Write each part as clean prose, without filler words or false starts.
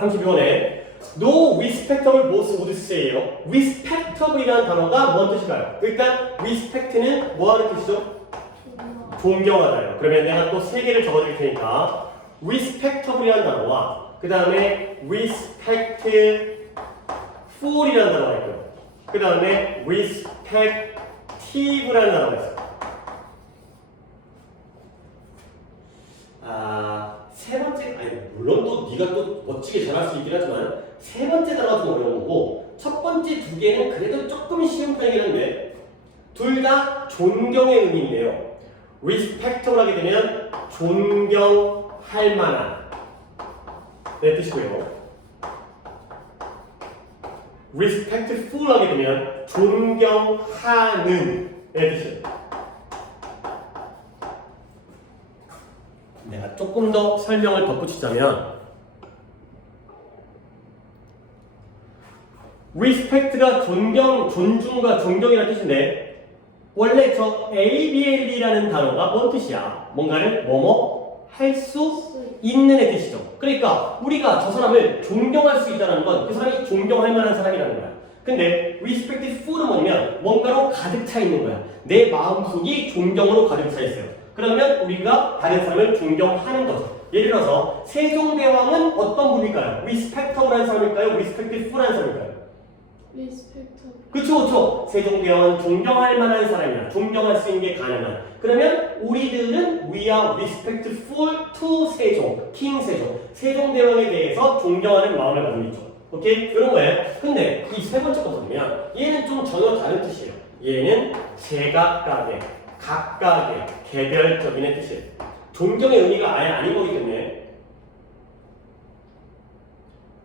32번에 No respectable boss would say예요. respectable이라는 단어가 뭔 뜻일까요? 일단 respect는 뭐 하는 뜻이죠? 존경하다요. 그러면 내가 또 세 개를 적어드릴 테니까 respectable이라는 단어와 그 다음에 respectful이라는 단어가 있고요. 그 다음에 respective라는 단어가 있어요. 세 번째, 아니 물론 또 네가 또 멋지게 잘할 수 있긴 하지만 세 번째 단어가 좀 어려운 거고 첫 번째 두 개는 그래도 조금 쉬운 편이긴 한데 둘 다 존경의 의미인데요. respectable 하게 되면 존경할 만한 내 뜻이고요. respectful 하게 되면 존경하는 내 뜻이에요. 내가 조금 더 설명을 덧붙이자면 respect가 존중과 존경이라는 뜻인데 원래 저 ABL이라는 단어가 뭔 뜻이야? 뭔가를 뭐뭐 할 수 있는 애 뜻이죠. 그러니까 우리가 저 사람을 존경할 수 있다는 건 그 사람이 존경할 만한 사람이라는 거야. 근데 respectful은 뭐냐면 뭔가로 가득 차 있는 거야. 내 마음속이 존경으로 가득 차 있어요. 그러면 우리가 다른 사람을 존경하는 거죠. 예를 들어서 세종대왕은 어떤 분일까요? respectable한 사람일까요? respectful한 사람일까요? respectable. 그쵸. 세종대왕은 존경할 만한 사람이야. 존경할 수 있는 게 가능한. 그러면 우리들은 we are respectful to 세종, king 세종. 세종대왕에 대해서 존경하는 마음을 가지고 있죠. 오케이? 이런 거예요. 근데 이 세 번째 거 보면 얘는 좀 전혀 다른 뜻이에요. 얘는 제각각의 각각의 개별적인 뜻이에요. 존경의 의미가 아예 아닌 거기 때문에.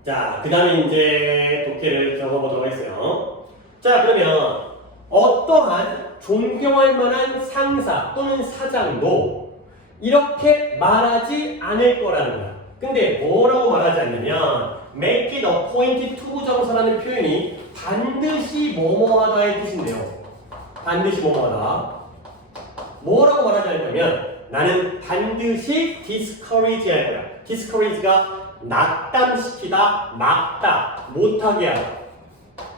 자, 그 다음에 이제 독해를 적어보도록 하겠어요. 자, 그러면 어떠한 존경할 만한 상사 또는 사장도 이렇게 말하지 않을 거라는 거야. 근데 뭐라고 말하지 않냐면 make it a point to 정사라는 표현이 반드시 뭐뭐하다의 뜻인데요. 반드시 뭐뭐하다. 뭐라고 말하지 않냐면 나는 반드시 discourage 할 거야. discourage가 낙담시키다, 막다, 못하게 하다.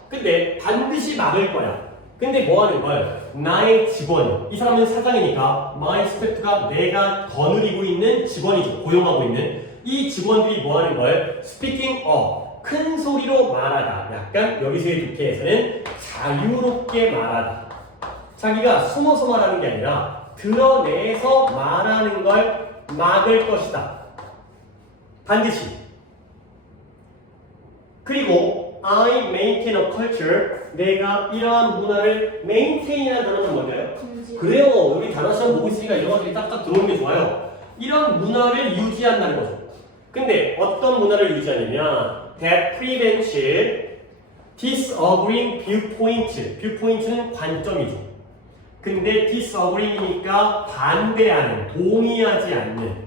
근데 반드시 막을 거야. 근데 뭐 하는 걸? 나의 직원, 이 사람은 사장이니까 my staff가 내가 거느리고 있는 직원이죠. 고용하고 있는 이 직원들이 뭐 하는 걸? speaking up, 큰 소리로 말하다. 약간 여기서의 독해에서는 자유롭게 말하다. 자기가 숨어서 말하는 게 아니라 드러내서 말하는 걸 막을 것이다. 반드시. 그리고 I maintain a culture. 내가 이러한 문화를 maintain이라는 단어는 뭔가요? 그래요. 여기 단어 시험 보고 있으니까 이런 것들이 딱딱 들어오는 게 좋아요. 이런 문화를 유지한다는 거죠. 근데 어떤 문화를 유지하냐면 that prevents disagreeing viewpoint. viewpoint는 관점이죠. 근데 disagreeing이니까 반대하는, 동의하지 않는,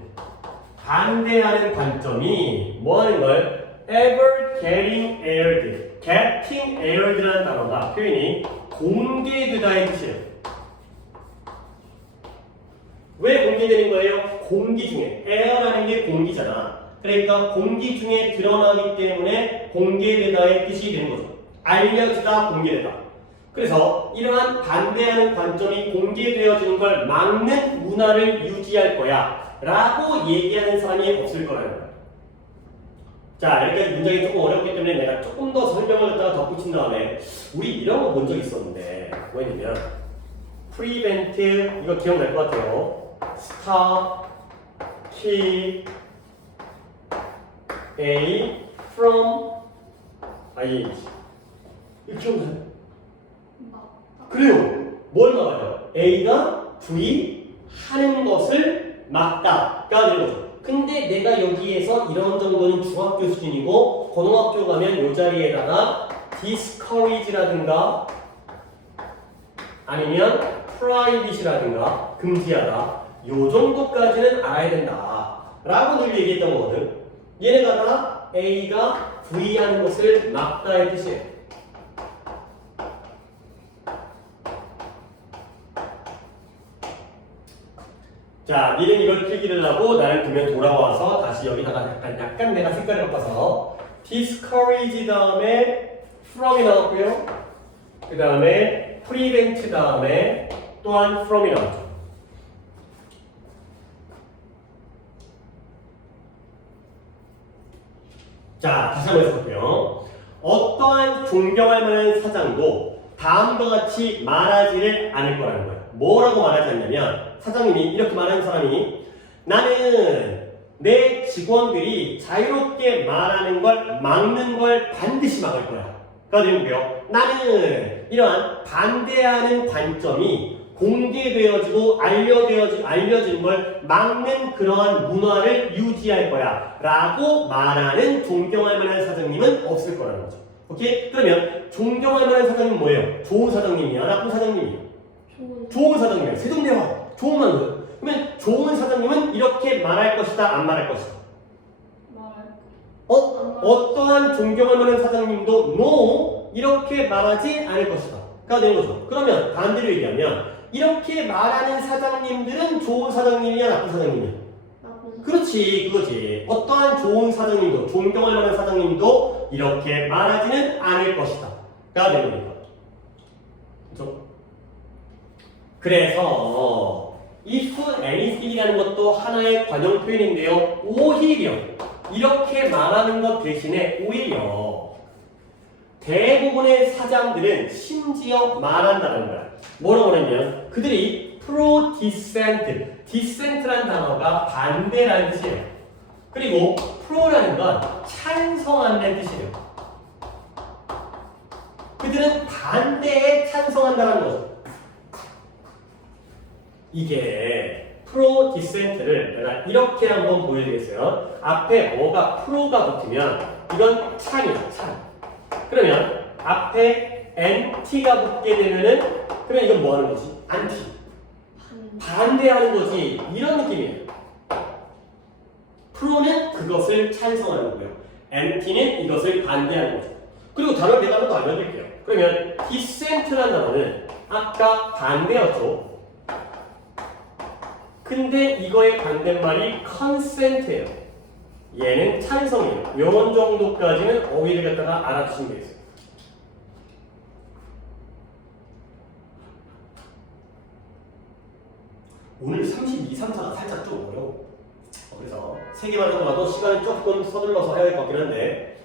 반대하는 관점이 뭐 하는 걸? ever getting aired. getting aired라는 단어가 표현이 공개되다의 뜻이에요. 왜 공개되는 거예요? 공기 중에. air라는 게 공기잖아. 그러니까 공기 중에 드러나기 때문에 공개되다의 뜻이 되는 거죠. 알려지다, 공개되다. 그래서 이러한 반대하는 관점이 공개되어지는 걸 막는 문화를 유지할 거야 라고 얘기하는 사람이 없을 거라는 거야. 자, 이렇게 문장이 조금 어렵기 때문에 내가 조금 더 설명을 갖다가 덧붙인 다음에 우리 이런 거 본 적 있었는데 뭐였냐면 prevent, 이거 기억날 것 같아요. stop, keep A from ing. 이거 기억나요? 그래요. 뭘 막아요? A가 V 하는 것을 막다가 되는 거죠. 근데 내가 여기에서 이런 정도는 중학교 수준이고 고등학교 가면 이 자리에다가 discourage라든가 아니면 prohibit이라든가 금지하다 요 정도까지는 알아야 된다 라고 늘 얘기했던 거거든. 얘네가 다 A가 V 하는 것을 막다의 뜻이에요. 자, 니는 이걸 필기를 하고 나를 두면 돌아와서 다시 여기다가 약간 내가 색깔을 바꿔서 discourage 다음에 from이 나왔고요. 그 다음에 prevent 다음에 또한 from이 나왔죠. 자, 다시 한번 해볼게요. 어떠한 존경할 만한 사장도 다음과 같이 말하지를 않을 거라는 거예요. 뭐라고 말하지 않냐면 사장님이 이렇게 말하는 사람이 나는 내 직원들이 자유롭게 말하는 걸 막는 걸 반드시 막을 거야. 그러니까 뭐예요? 나는 이러한 반대하는 관점이 공개되어지고 알려지는 걸 막는 그러한 문화를 유지할 거야 라고 말하는 존경할 만한 사장님은 없을 거라는 거죠. 오케이? 그러면 존경할 만한 사장님은 뭐예요? 좋은 사장님이야? 나쁜 사장님이야? 좋은 사장님이야. 세종대왕 좋은 만두. 그러면 좋은 사장님은 이렇게 말할 것이다, 안 말할 것이다? 어떠한 존경할 만한 사장님도 no 이렇게 말하지 않을 것이다 가 되는 거죠. 그러면 반대로 얘기하면 이렇게 말하는 사장님들은 좋은 사장님이야, 나쁜 사장님이야? 그렇지, 그거지. 어떠한 좋은 사장님도, 존경할 만한 사장님도 이렇게 말하지는 않을 것이다 가 되는 거니까. 그렇죠? 그래서 if anything이라는 것도 하나의 관용 표현인데요. 오히려 이렇게 말하는 것 대신에 오히려 대부분의 사장들은 심지어 말한다는 거야. 뭐라고 그랬냐면 그들이 pro-dissent, dissent라는 단어가 반대라는 뜻이에요. 그리고 pro라는 건 찬성한다는 뜻이에요. 그들은 반대에 찬성한다는 거죠. 이게 pro-dissent를 내가 이렇게 한번 보여드리겠어요. 앞에 뭐가 pro가 붙으면 이건 찬이야, 찬. 그러면 앞에 anti가 붙게 되면은 그러면 이건 뭐 하는 거지? anti. 반대하는 거지. 이런 느낌이에요. pro는 그것을 찬성하는 거고요. anti는 이것을 반대하는 거죠. 그리고 단어를 내가 하나 더 알려드릴게요. 그러면 dissent라는 단어는 아까 반대였죠. 근데 이거의 반대말이 consent예요. 얘는 찬성이에요. 요런 정도까지는 어휘를 갖다가 알아두시면 되겠어요. 오늘 32, 3차가 살짝 좀 어려워. 그래서 3개만 정도 가도 시간을 조금 서둘러서 해야 될 것 같긴 한데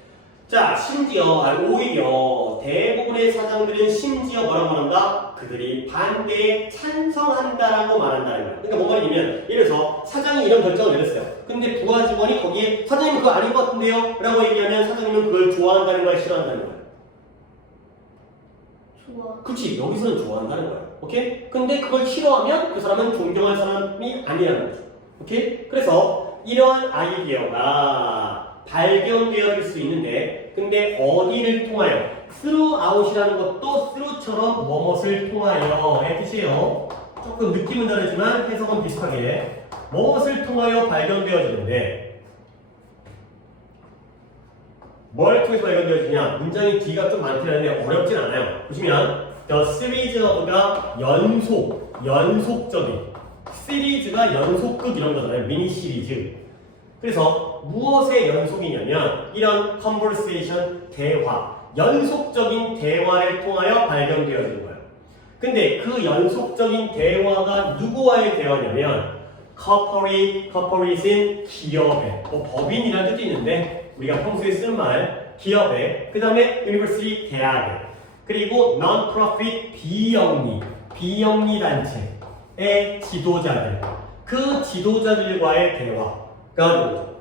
자, 오히려 대부분의 사장들은 심지어 뭐라고 한다? 그들이 반대에 찬성한다라고 말한다는 거야. 그러니까 뭔 말이냐면 예를 들어서 사장이 이런 결정을 내렸어요. 근데 부하 직원이 거기에 사장님 그거 아닌 것 같은데요? 라고 얘기하면 사장님은 그걸 좋아한다는 거야, 싫어한다는 거야? 좋아. 그렇지, 여기서는 좋아한다는 거야. 오케이? 근데 그걸 싫어하면 그 사람은 존경할 사람이 아니라는 거죠. 오케이? 그래서 이러한 아이디어가 발견되어질 수 있는데 근데 어디를 통하여? throughout이라는 것도 through처럼 무엇을 통하여의 뜻이에요. 조금 느낌은 다르지만 해석은 비슷하게 무엇을 통하여 발견되어지는데 뭘 통해서 발견되어지냐? 문장이 뒤가 좀 많긴 한데 어렵진 않아요. 보시면 the series of가 연속적인 시리즈가 연속극 이런 거잖아요. 미니 시리즈. 그래서 무엇의 연속이냐면 이런 conversation, 대화, 연속적인 대화를 통하여 발견되어지는 거예요. 근데 그 연속적인 대화가 누구와의 대화냐면 corporate인 기업의 법인이라는 뜻이 있는데 우리가 평소에 쓰는 말 기업의 그 다음에 university 대학의 그리고 non-profit 비영리 단체의 지도자들 그 지도자들과의 대화 그러니까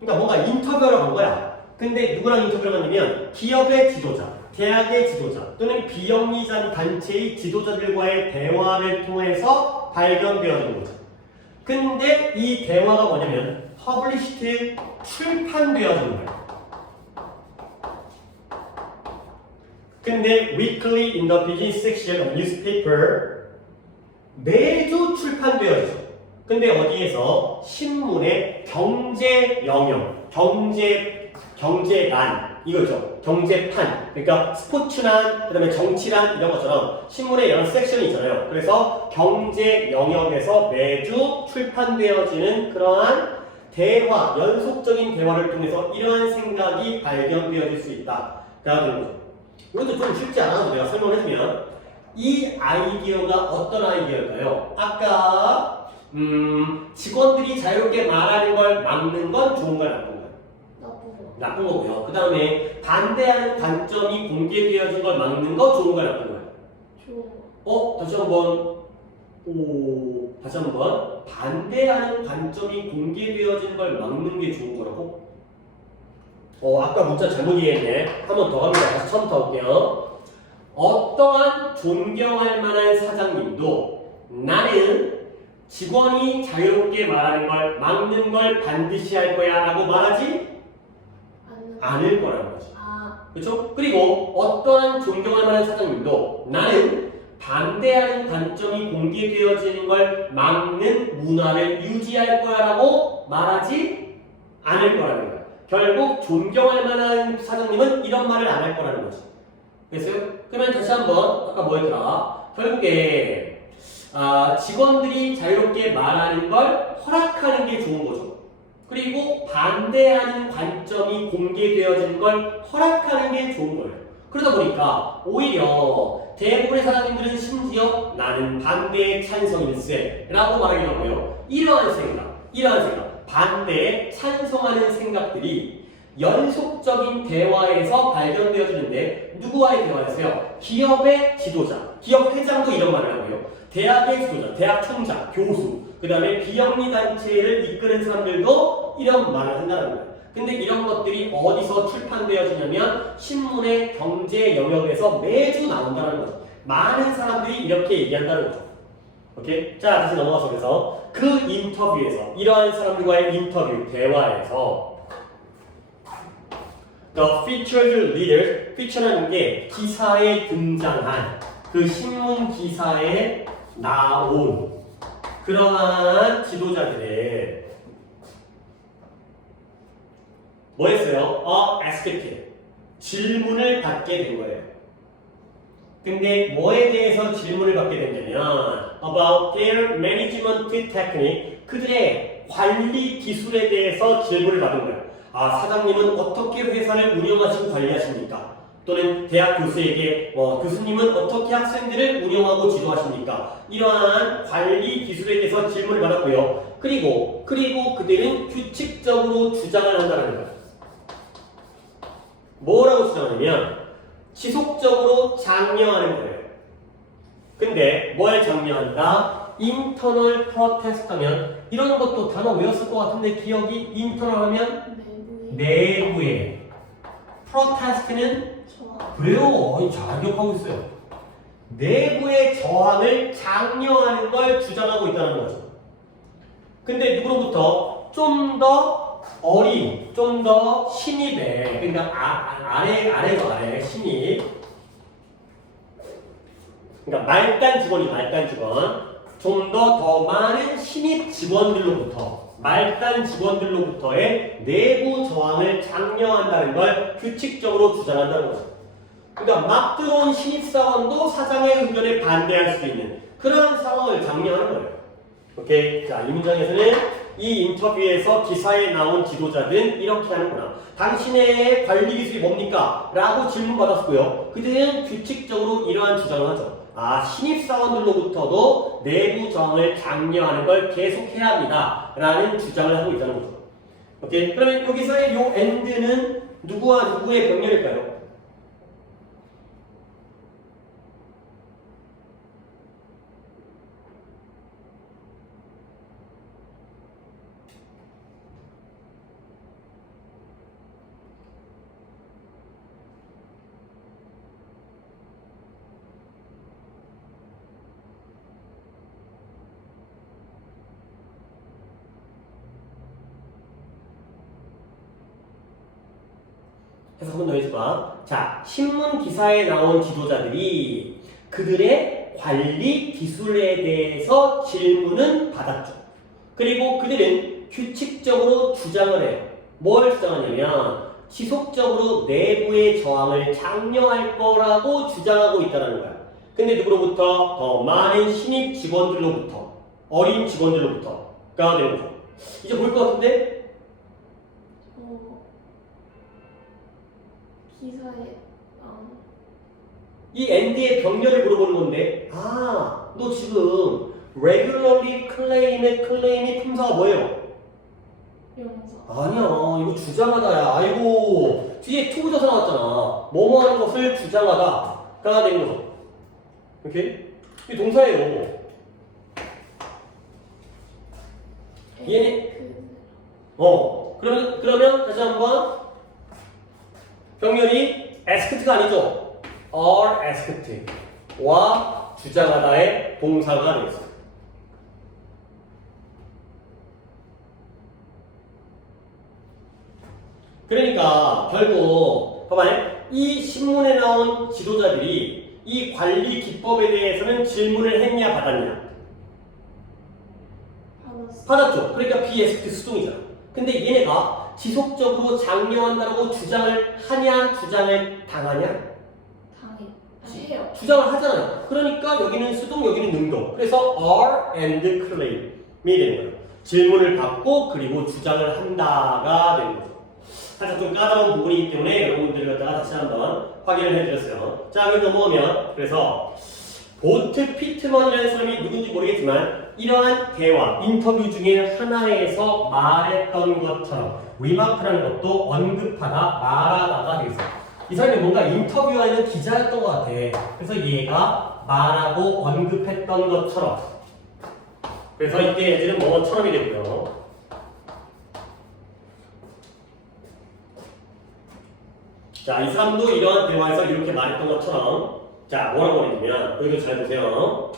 뭔가 인터뷰를 한 거야. 근데 누구랑 인터뷰를 하냐면 기업의 지도자, 대학의 지도자 또는 비영리자 단체의 지도자들과의 대화를 통해서 발견되어진 거죠. 근데 이 대화가 뭐냐면 published, 출판되어진 거예요. 근데 weekly in the business section of newspaper 매주 출판되어있어. 근데 어디에서? 신문의 경제 영역, 경제란이라는 이거죠. 경제판. 그러니까 스포츠란, 그 다음에 정치란 이런 것처럼 신문에 여러 섹션이 있잖아요. 그래서 경제 영역에서 매주 출판되어지는 그러한 대화, 연속적인 대화를 통해서 이러한 생각이 발견되어질 수 있다. 라는 거죠. 이것도 좀 쉽지 않아도 내가 설명을 해주면 이 아이디어가 어떤 아이디어일까요? 아까 직원들이 자유롭게 말하는 걸 막는 건 좋은 걸 나쁜 거예요? 나쁜 거. 나쁜 거고요. 그 다음에 반대하는 관점이 공개되어진 걸 막는 거 좋은 걸 나쁜 거예요? 좋은 거. 다시 한번 반대하는 관점이 공개되어진 걸 막는 게 좋은 거라고? 아까 문자 잘못 이해했네. 한 번 더 갑니다. 다시 처음부터 할게요. 어떠한 존경할 만한 사장님도 나는 직원이 자유롭게 말하는 걸 막는 걸 반드시 할 거야 라고 말하지 않을 거라는 거지. 그렇죠? 그리고 어떠한 존경할 만한 사장님도 나는 반대하는 관점이 공개되어지는 걸 막는 문화를 유지할 거야 라고 말하지 않을 거라는 거야. 결국 존경할 만한 사장님은 이런 말을 안 할 거라는 거지. 됐어요? 그러면 다시 한번 아까 뭐였더라? 결국에 직원들이 자유롭게 말하는 걸 허락하는 게 좋은 거죠. 그리고 반대하는 관점이 공개되어지는 걸 허락하는 게 좋은 거예요. 그러다 보니까 오히려 대부분의 사장님들은 심지어 나는 반대에 찬성일세 라고 말하기도 하고요. 이러한 생각, 반대에 찬성하는 생각들이 연속적인 대화에서 발견되어지는데 누구와의 대화에서요? 기업의 지도자, 기업 회장도 이런 말을 하고요. 대학의 지도자, 대학 총장, 교수, 그 다음에 비영리 단체를 이끄는 사람들도 이런 말을 한다는 거예요. 근데 이런 것들이 어디서 출판되어지냐면 신문의 경제 영역에서 매주 나온다는 거죠. 많은 사람들이 이렇게 얘기한다는 거죠. 오케이? 자, 다시 넘어가서 그래서 그 인터뷰에서 이러한 사람들과의 인터뷰, 대화에서 The featured leaders, feature라는 게 기사에 등장한 그 신문 기사에 나온 그러한 지도자들의 뭐 했어요? asked 질문을 받게 된 거예요. 근데 뭐에 대해서 질문을 받게 됐냐면 about their management technique 그들의 관리 기술에 대해서 질문을 받은 거예요. 사장님은 어떻게 회사를 운영하시고 관리하십니까? 또는 대학 교수에게 교수님은 어떻게 학생들을 운영하고 지도하십니까? 이러한 관리 기술에 대해서 질문을 받았고요. 그리고 그들은 규칙적으로 주장을 한다는 거예요. 뭐라고 주장하냐면 지속적으로 장려하는 거예요. 근데 뭘 장려한다? 인터널 프로테스트 하면 이런 것도 단어 외웠을 것 같은데 기억이 인터널 하면 내부에 프로테스트는 그래요. 잘 기억하고 있어요. 내부의 저항을 장려하는 걸 주장하고 있다는 거죠. 근데 누구로부터? 좀 더 어린, 좀 더 신입에, 그러니까 아래에서 아래, 신입. 그러니까 말단 직원. 좀 더 많은 신입 직원들로부터, 말단 직원들로부터의 내부 저항을 장려한다는 걸 규칙적으로 주장한다는 거죠. 그러니까 막 들어온 신입사원도 사장의 의견에 반대할 수 있는 그런 상황을 장려하는 거예요. 오케이? 자, 이 문장에서는 이 인터뷰에서 기사에 나온 지도자들은 이렇게 하는구나. 당신의 관리 기술이 뭡니까? 라고 질문받았고요. 그들은 규칙적으로 이러한 주장을 하죠. 신입사원들로부터도 내부 저항을 장려하는 걸 계속해야 합니다. 라는 주장을 하고 있다는 거죠. 오케이? 그러면 여기서의 요 end는 누구와 누구의 병렬일까요? 해서 한 번 더 해줄까? 자, 신문 기사에 나온 지도자들이 그들의 관리 기술에 대해서 질문은 받았죠. 그리고 그들은 규칙적으로 주장을 해요. 뭘 주장하냐면 지속적으로 내부의 저항을 장려할 거라고 주장하고 있다는 거야. 근데 누구로부터? 더 많은 신입 직원들로부터, 어린 직원들로부터가 되는 거죠. 이제 보일 것 같은데? 기사에 이 and의 병렬을 물어보는 건데, 너 지금 regularly claim의 클레임이 품사가 뭐예요? 명사. 아니야, 이거 주장하다야. 아이고, 뒤에 to 부정사 나왔잖아. 뭐뭐 하는 것을 주장하다가 되는 거죠. 이렇게? 이게 동사예요. 얘네? 그러면 다시 한번 병렬이 asked가 아니죠? are asked 와 주장하다의 동사가 되겠습니다. 그러니까 결국 봐봐요. 이 신문에 나온 지도자들이 이 관리 기법에 대해서는 질문을 했냐 받았냐? 받았죠. 그러니까 비에스트 수동이잖아. 근데 얘네가 지속적으로 장려한다고 주장을 하냐 주장을 당하냐? 해요. 주장을 하잖아요. 그러니까 여기는 수동 여기는 능동. 그래서 are and claim이 되는 거예요. 질문을 받고 그리고 주장을 한다가 되는 거죠. 살짝 좀 까다로운 부분이기 때문에 여러분들이 갖다가 다시 한번 확인을 해드렸어요. 자, 여기 넘어오면 그래서 보트 피트먼이라는 사람이 누군지 모르겠지만 이러한 대화, 인터뷰 중에 하나에서 말했던 것처럼 리마크라는 것도 언급하다, 말하다가 되겠어요. 이 사람이 뭔가 인터뷰하는 기자였던 것 같아. 그래서 얘가 말하고 언급했던 것처럼. 그래서 이때 예제는 뭐처럼이 되고요. 자, 이 사람도 이러한 대화에서 이렇게 말했던 것처럼 자, 뭐라고 했냐면 여기도 잘 보세요.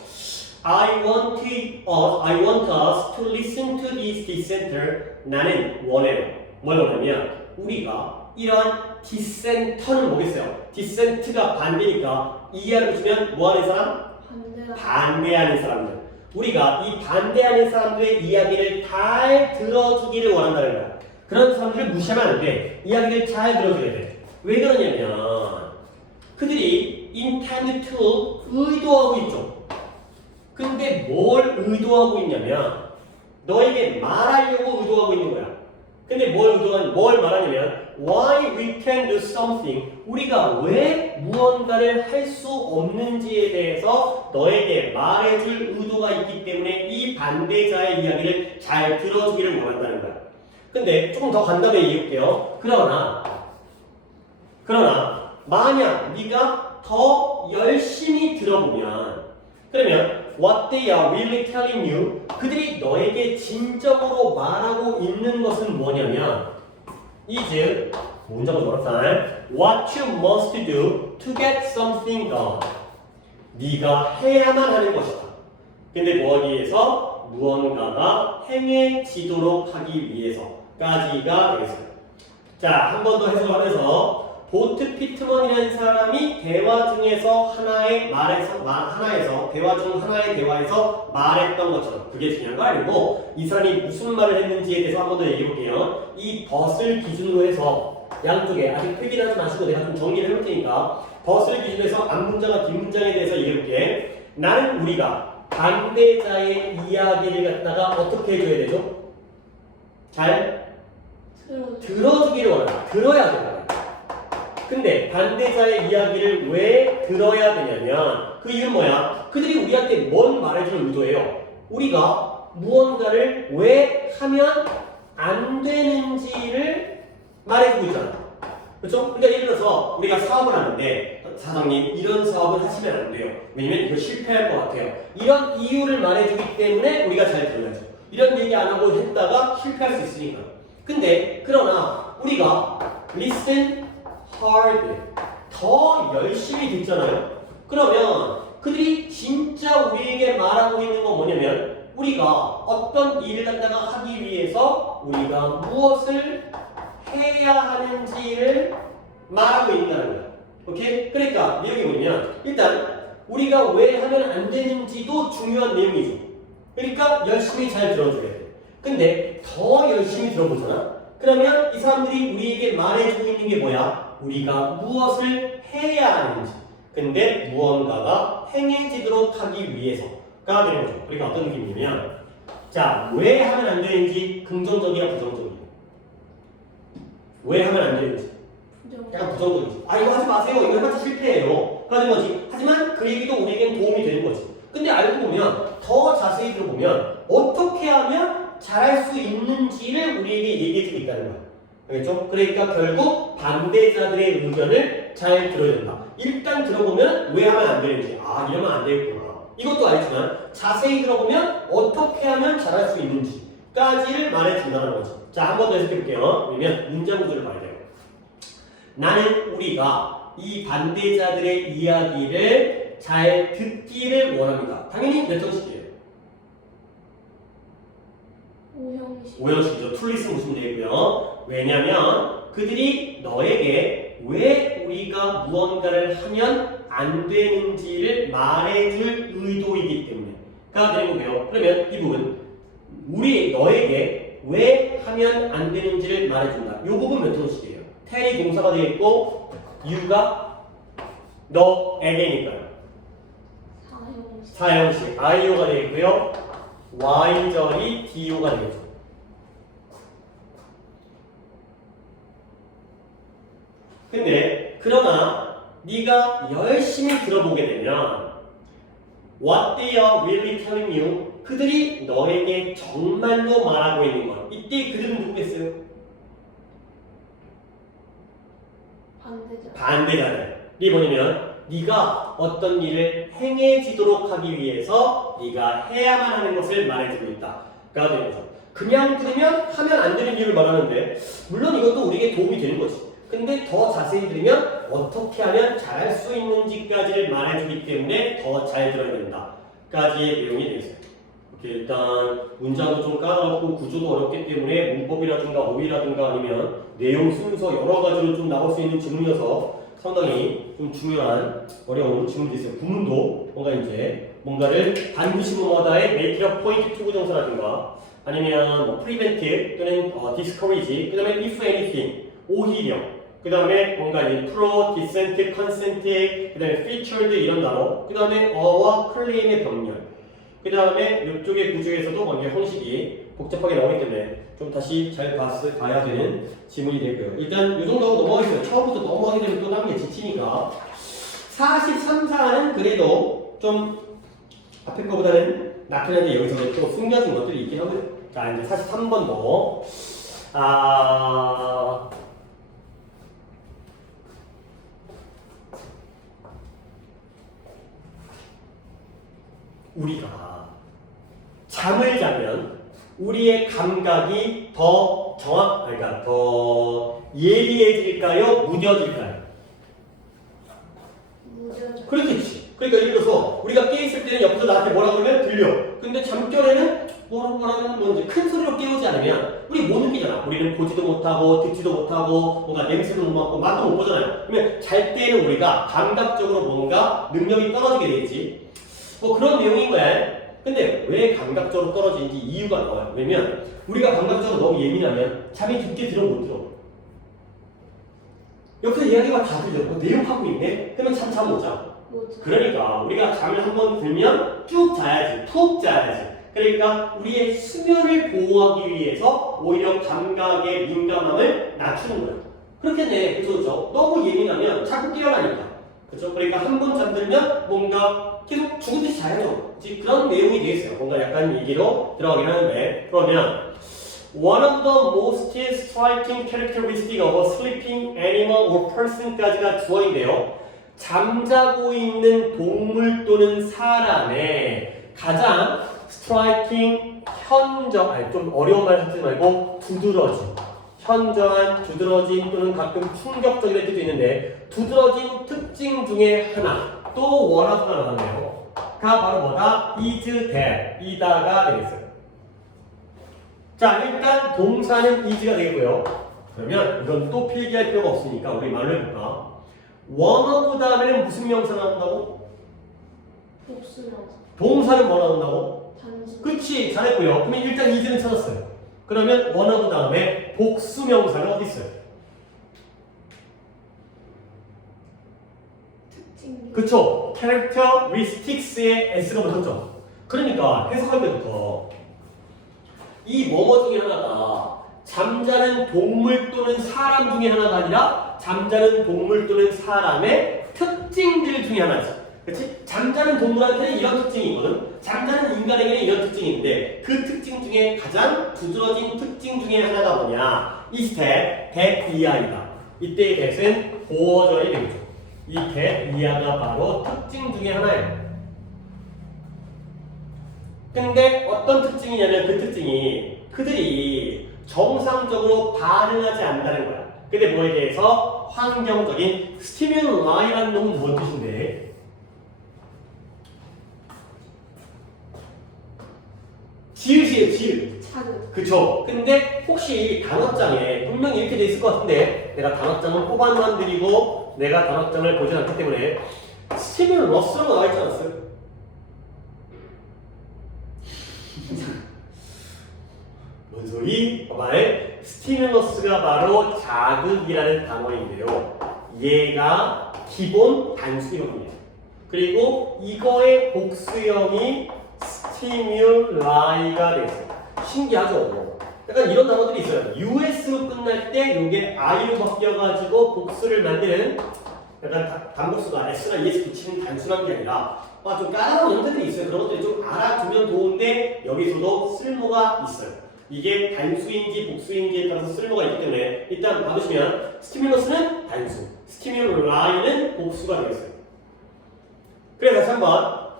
I want us to listen to this dissenter. 나는 원해요. 뭘 원하냐면 우리가 이러한 디센터는 뭐겠어요? 디센트가 반대니까 이해를 주면 뭐하는 사람? 반대하는 사람들. 우리가 이 반대하는 사람들의 이야기를 잘 들어주기를 원한다는 거야. 그런 사람들을 무시하면 안 돼. 이야기를 잘 들어줘야 돼. 왜 그러냐면 그들이 intend to 의도하고 있죠. 근데 뭘 의도하고 있냐면 너에게 말하려고 의도하고 있는 거야. 근데 뭘 말하냐면 why we can do something 우리가 왜 무언가를 할 수 없는지에 대해서 너에게 말해줄 의도가 있기 때문에 이 반대자의 이야기를 잘 들어주기를 원한다는 거야. 근데 조금 더 간단하게 얘기할게요. 그러나 만약 네가 더 열심히 들어보면 그러면 what they are really telling you 그들이 너에게 진정으로 말하고 있는 것은 뭐냐면 is 문장을 돌아서 what you must do to get something done 네가 해야만 하는 것이다. 근데 거기에서 무언가가 행해지도록 하기 위해서까지가 되겠습니다. 자, 한 번 더 해석하면서 보트 피트먼이라는 사람이 대화 중에서 하나의 대화 중 하나의 대화에서 말했던 것처럼 그게 중요한 거 아니고 이 사람이 무슨 말을 했는지에 대해서 한 번 더 얘기해 볼게요. 이 벗을 기준으로 해서 양쪽에 아직 표기하지 마시고 내가 좀 정리를 해볼 테니까 벗을 기준으로 해서 앞문장과 뒷문장에 대해서 얘기해 볼게. 나는 우리가 반대자의 이야기를 갖다가 어떻게 해줘야 되죠? 잘 들어주기를 원한다. 들어야 된다. 근데 반대자의 이야기를 왜 들어야 되냐면 그 이유는 뭐야? 그들이 우리한테 뭔 말해주는 의도예요? 우리가 무언가를 왜 하면 안 되는지를 말해주고 있잖아. 그렇죠? 그러니까 예를 들어서 우리가 사업을 하는데 사장님 이런 사업을 하시면 안 돼요. 왜냐면 이거 실패할 것 같아요. 이런 이유를 말해주기 때문에 우리가 잘 들어야죠. 이런 얘기 안 하고 했다가 실패할 수 있으니까. 근데 그러나 우리가 listen hard 더 열심히 듣잖아요. 그러면 그들이 진짜 우리에게 말하고 있는 건 뭐냐면 우리가 어떤 일을 갖다가 하기 위해서 우리가 무엇을 해야 하는지를 말하고 있다는 거야. 오케이? 그러니까 내용이 뭐냐면 일단 우리가 왜 하면 안 되는지도 중요한 내용이죠. 그러니까 열심히 잘 들어줘야 돼. 근데 더 열심히 들어보잖아. 그러면 이 사람들이 우리에게 말해주고 있는 게 뭐야? 우리가 무엇을 해야 하는지. 근데 무언가가 행해지도록 하기 위해서가 되는 거죠. 그러니까 어떤 느낌이냐면, 자, 왜 하면 안 되는지 긍정적이야, 부정적이야? 왜 하면 안 되는지? 약간 부정적이지. 아, 이거 하지 마세요. 이거 해봤자 실패해요. 그러는 거지. 하지만 그 얘기도 우리에겐 도움이 되는 거지. 근데 알고 보면, 더 자세히 들어보면, 어떻게 하면 잘할 수 있는지를 우리에게 얘기해주고 있다는 거야. 알겠죠? 그러니까 결국 반대자들의 의견을 잘 들어야 된다. 일단 들어보면 왜 하면 안 되는지, 아, 이러면 안 되겠구나. 이것도 알지만 자세히 들어보면 어떻게 하면 잘할 수 있는지까지를 말해준다는 거죠. 자, 한 번 더 해석해볼게요. 그러면 문장 구조를 봐야 돼요. 나는 우리가 이 반대자들의 이야기를 잘 듣기를 원합니다. 당연히 몇 형식이에요? 오형식이죠. 툴리스 보시면 되고요. 왜냐면 그들이 너에게 왜 우리가 무언가를 하면 안 되는지를 말해줄 의도이기 때문에가 되는 거고요. 그러면 이 부분 너에게 왜 하면 안 되는지를 말해준다. 이 부분 몇 형식이에요? tell이 동사가 되어 있고 you가 너에게니까요. 사형식 IO가 되어 있고요. Y절이 DO가 되겠죠. 근데 그러나 네가 열심히 들어보게 되면 What they are really telling you, 그들이 너에게 정말로 말하고 있는 것. 이때 그들은 누구겠어요? 반대자들이 뭐냐면 네가 어떤 일을 행해지도록 하기 위해서 네가 해야만 하는 것을 말해주고 있다가 되는 거죠. 그냥 들으면 하면 안 되는 이유를 말하는데 물론 이것도 우리에게 도움이 되는 거지. 근데 더 자세히 들으면 어떻게 하면 잘할 수 있는지까지를 말해주기 때문에 더 잘 들어야 된다까지의 내용이 되겠어요. 이렇게 일단 문장도 좀 까다롭고 구조도 어렵기 때문에 문법이라든가 어휘라든가 아니면 내용 순서 여러 가지로 좀 나올 수 있는 질문이어서 상당히 좀 중요한 어려운 질문이 있어요. 구문도 뭔가를 반드시 뭐뭐하다의 make a point to 부정사라든가 아니면 뭐 prevent 또는 discourage, 그 다음에 if anything, 오히려, 그 다음에 뭔가 이제 pro, dissent, consent, 그 다음에 featured 이런 단어, 그 다음에 어와 claim의 병렬, 그 다음에 이쪽의 구조에서도 뭔가 형식이 복잡하게 나오기 때문에 좀 다시 잘 봐야 되는 지문이 되고요. 일단 이 정도 하고 넘어가겠어요. 처음부터 넘어가게 되면 또 남게 지치니까 43, 4는 그래도 좀 앞에 거보다는 낫긴 한데 여기서 또 숨겨진 것들이 있긴 하고요. 자, 이제 43번 더. 우리가 잠을 자면 우리의 감각이 더 그러니까 더 예리해질까요? 무뎌질까요? 그렇겠지. 그러니까 예를 들어서 우리가 깨있을 때는 옆에서 나한테 뭐라 그러면 들려. 근데 잠결에는 뭐라는 건지 큰 소리로 깨우지 않으면 우리 못 느끼잖아. 우리는 보지도 못하고 듣지도 못하고 뭔가 냄새도 못 맡고 맛도 못 보잖아요. 그러면 잘 때는 우리가 감각적으로 뭔가 능력이 떨어지게 되겠지. 뭐 그런 내용인 거야. 근데 왜 감각적으로 떨어지는지 이유가 나와요. 왜냐면 우리가 감각적으로 너무 예민하면 잠이 깊게 들어 못 들어. 옆에서 이야기가 다 들려. 내용하고 있네? 그러면 잠 못 자. 그러니까 우리가 잠을 한번 들면 쭉 자야지. 푹 자야지. 그러니까 우리의 수면을 보호하기 위해서 오히려 감각의 민감함을 낮추는 거예요. 그렇겠네. 그렇죠? 너무 예민하면 자꾸 깨어나니까. 그렇죠? 그러니까 한 번 잠들면 뭔가 계속 죽은 듯이 자야죠. 그런 내용이 되겠어요. 뭔가 약간 얘기로 들어가긴 하는데 그러면 One of the most striking characteristics of a sleeping animal or person까지가 주어인데요. 잠자고 있는 동물 또는 사람의 가장 striking, 좀 어려운 말 하지 말고 두드러진, 현저한, 두드러진 또는 가끔 충격적인 뜻도 있는데 두드러진 특징 중에 하나, 또 one of가 나왔네요. 가 바로 뭐다? is that, 이다가 되겠어요. 자, 일단 동사는 is가 되겠고요. 그러면 이건 또 필기할 필요가 없으니까 우리 말로 해볼까? one of 다음에는 무슨 명사 나온다고? 복수명사. 동사는 뭐 나온다고? 단지. 그치, 잘했고요. 그러면 일단 is는 찾았어요. 그러면 one of 다음에 복수명사가 어디 있어요? 특징. 그쵸? characteristics에 s가 붙었죠. 그러니까 해석할 때부터 이 뭐뭐 중에 하나가 잠자는 동물 또는 사람 중에 하나가 아니라 잠자는 동물 또는 사람의 특징들 중에 하나지. 그렇지? 잠자는 동물한테는 이런 특징이 있거든. 잠자는 인간에게는 이런 특징이 있는데 그 특징 중에 가장 두드러진 특징 중에 하나가 뭐냐? 이 스텝 that 이하이다. 이때의 that은 보어져야 되겠죠. 이 that 이하가 바로 특징 중에 하나예요. 근데 어떤 특징이냐면 그 특징이 그들이 정상적으로 반응하지 않는다는 거야. 근데 뭐에 대해서? 환경적인 스티뮬라이라는 놈은 뭔 뜻인데? 지읒이에요, 지읒. 자극. 그쵸? 근데 혹시 단어장에 분명히 이렇게 돼 있을 것 같은데 내가 단어장을 뽑아만 드리고 내가 단어장을 보지 않기 때문에 스티뮬러스라고 나와 있지 않았어요? 뭔 소리? 봐봐요. 스티뮬러스가 바로 자극이라는 단어인데요. 얘가 기본 단수형이에요. 그리고 이거의 복수형이 스티뮬라이가 되겠어요. 신기하죠? 약간 이런 단어들이 있어요. US로 끝날 때 이게 I로 바뀌어가지고 복수를 만드는 약간 단복수가 S나 ES 붙이는 단순한 게 아니라 좀 까다로운 형태들이 있어요. 그런 것들이 좀 알아두면 좋은데 여기서도 쓸모가 있어요. 이게 단수인지 복수인지에 따라서 쓸모가 있기 때문에 일단 봐주시면 스티뮬러스는 단수, 스티뮬라이는 복수가 되겠어요. 그래서 다시 한번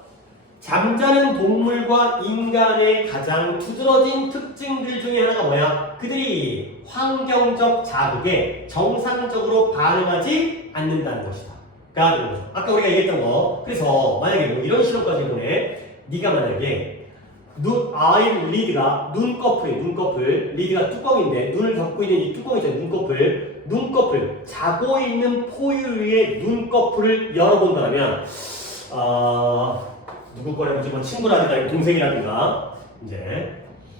잠자는 동물과 인간의 가장 두드러진 특징들 중에 하나가 뭐야? 그들이 환경적 자극에 정상적으로 반응하지 않는다는 것이다. 가 되는 거죠. 아까 우리가 얘기했던 거. 그래서 만약에 뭐 이런 실험까지 보네. 네가 만약에 아이 리드가 눈꺼풀 리드가 뚜껑인데 눈을 덮고 있는 이 뚜껑이죠. 눈꺼풀 자고 있는 포유 위에 눈꺼풀을 열어본다면 누구 거라든지 뭐 친구라든가 동생이라든가 이제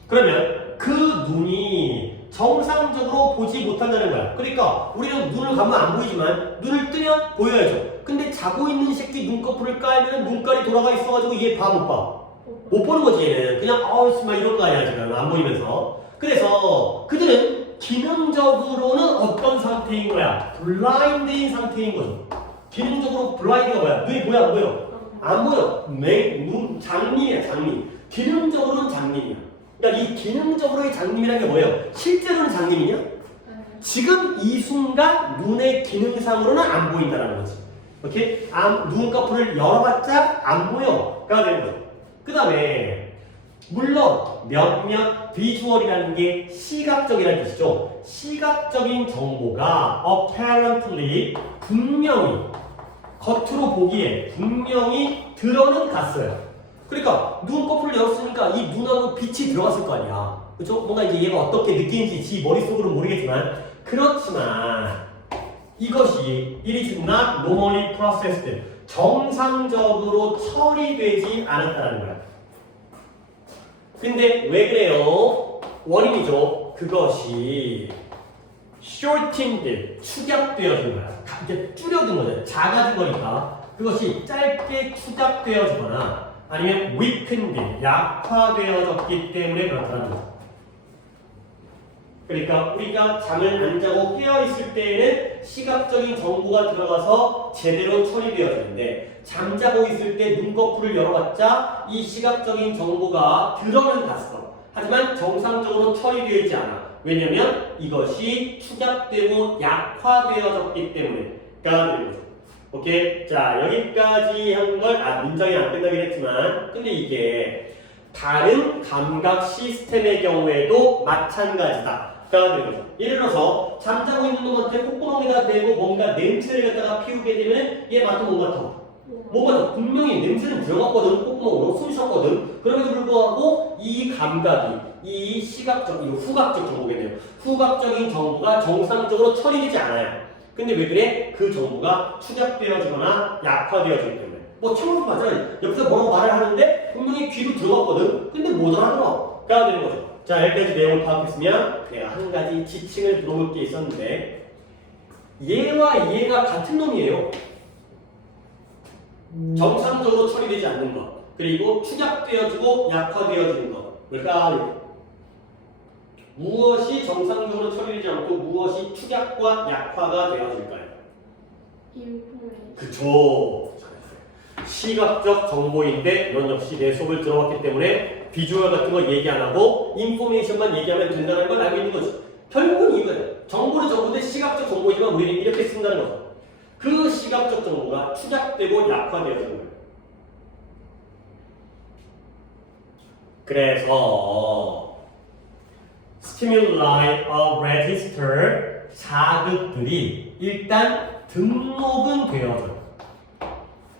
그러면 그 눈이 정상적으로 보지 못한다는 거야. 그러니까 우리는 눈을 감으면 안 보이지만 눈을 뜨면 보여야죠. 근데 자고 있는 새끼 눈꺼풀을 깔면 눈깔이 돌아가 있어가지고 얘 봐 못 봐? 못 보는 거지 얘는. 그냥 막 이런 거 아니야 지금 안 보이면서. 그래서 그들은 기능적으로는 어떤 상태인 거야? 블라인드인 상태인 거죠. 기능적으로 블라인드가 뭐야? 눈이 보여 안 보여? 안 보여. 눈 장님이야 장님. 기능적으로는 장님이야. 그러니까 이 기능적으로의 장님이라는 게 뭐예요? 실제로는 장님이냐? 지금 이 순간 눈의 기능상으로는 안 보인다는 거지. 오케이? 눈꺼풀을 열어봤자 안 보여가 되는 거죠. 그 다음에 물론 몇몇 비주얼이라는 게 시각적이라는 뜻이죠. 시각적인 정보가 apparently 분명히 겉으로 보기에 분명히 들어는 갔어요. 그러니까 눈꺼풀을 열었으니까 이 눈하고 빛이 들어갔을 거 아니야. 그렇죠? 뭔가 이제 얘가 어떻게 느끼는지 지 머릿속으로는 모르겠지만 그렇지만 이것이 it is not normally processed. 정상적으로 처리되지 않았다는 거야. 근데 왜 그래요? 원인이죠. 그것이 shortened, 축약되어진 거야. 이렇게 줄여든 거죠. 작아진 거니까 그것이 짧게 축약되어지거나 아니면 weakened, 약화되어졌기 때문에 그렇다는 거죠. 그러니까 우리가 잠을 안 자고 깨어있을 때에는 시각적인 정보가 들어가서 제대로 처리되어지는데 잠자고 있을 때 눈꺼풀을 열어봤자 이 시각적인 정보가 들어는 갔어. 하지만 정상적으로 처리되어 있지 않아. 왜냐면 이것이 축약되고 약화되어졌기 때문에 가 되는 거죠. 오케이? 자, 여기까지 한 걸, 문장이 안 끝나긴 했지만 근데 이게 다른 감각 시스템의 경우에도 마찬가지다. 예를 들어서 잠자고 있는 놈한테 콧구멍에다 대고 뭔가 냄새를 갖다가 피우게 되면 얘 맡으면 뭐 같아? 뭐 같아? 분명히 냄새는 들어갔거든. 콧구멍으로 숨 쉬었거든. 그럼에도 불구하고 이 감각이 이 시각적, 이 후각적 정보겠네요. 후각적인 정보가 정상적으로 처리되지 않아요. 근데 왜 그래? 그 정보가 축약되어지거나 약화되어지기 때문에. 뭐 처음부터 맞아. 옆에서 뭐라고 말을 하는데 분명히 귀로 들어갔거든. 근데 못 알아들어. 그래야 되는 거죠. 자, 여기까지 내용을 파악했으면 내가 한 가지 지칭을 물어볼 게 있었는데 얘와 얘가 같은 놈이에요. 정상적으로 처리되지 않는 것. 그리고 축약되어지고 약화되어지는 것. 뭘까? 무엇이 정상적으로 처리되지 않고 무엇이 축약과 약화가 되어질까요? 인포메이션. 그쵸. 시각적 정보인데 이건 역시 내 수업을 들어왔기 때문에 비주얼 같은 거 얘기 안 하고 인포메이션만 얘기하면 된다는 걸 알고 있는 거죠. 결국은 이거예요. 정보는 정보인데 시각적 정보이지만 우리는 이렇게 쓴다는 거죠. 그 시각적 정보가 축약되고 약화되어지는 거예요. 그래서 stimuli of register 자극들이 일단 등록은 되어져요.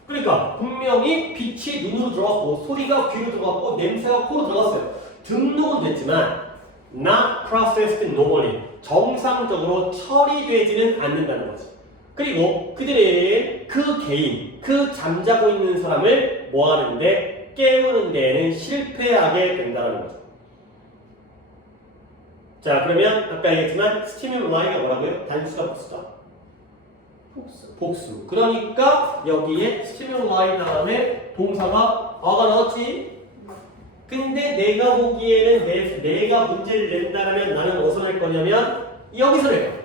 그러니까 분명히 빛이 눈으로 들어갔고 소리가 귀로 들어갔고 냄새가 코로 들어갔어요. 등록은 됐지만 not processed normally 정상적으로 처리되지는 않는다는 거지. 그리고 그들의 그 개인, 그 잠자고 있는 사람을 뭐 하는데 깨우는 데에는 실패하게 된다는 거죠. 자, 그러면 아까 얘기했지만 stimuli 뭐라고요? 단수가 복수다? 복수. 복수. 그러니까 여기에 stimuli 다음에 동사가 어가 나왔지? 근데 내가 보기에는 내가 문제를 낸다면 나는 어디서 낼 거냐면 여기서 낼 거야.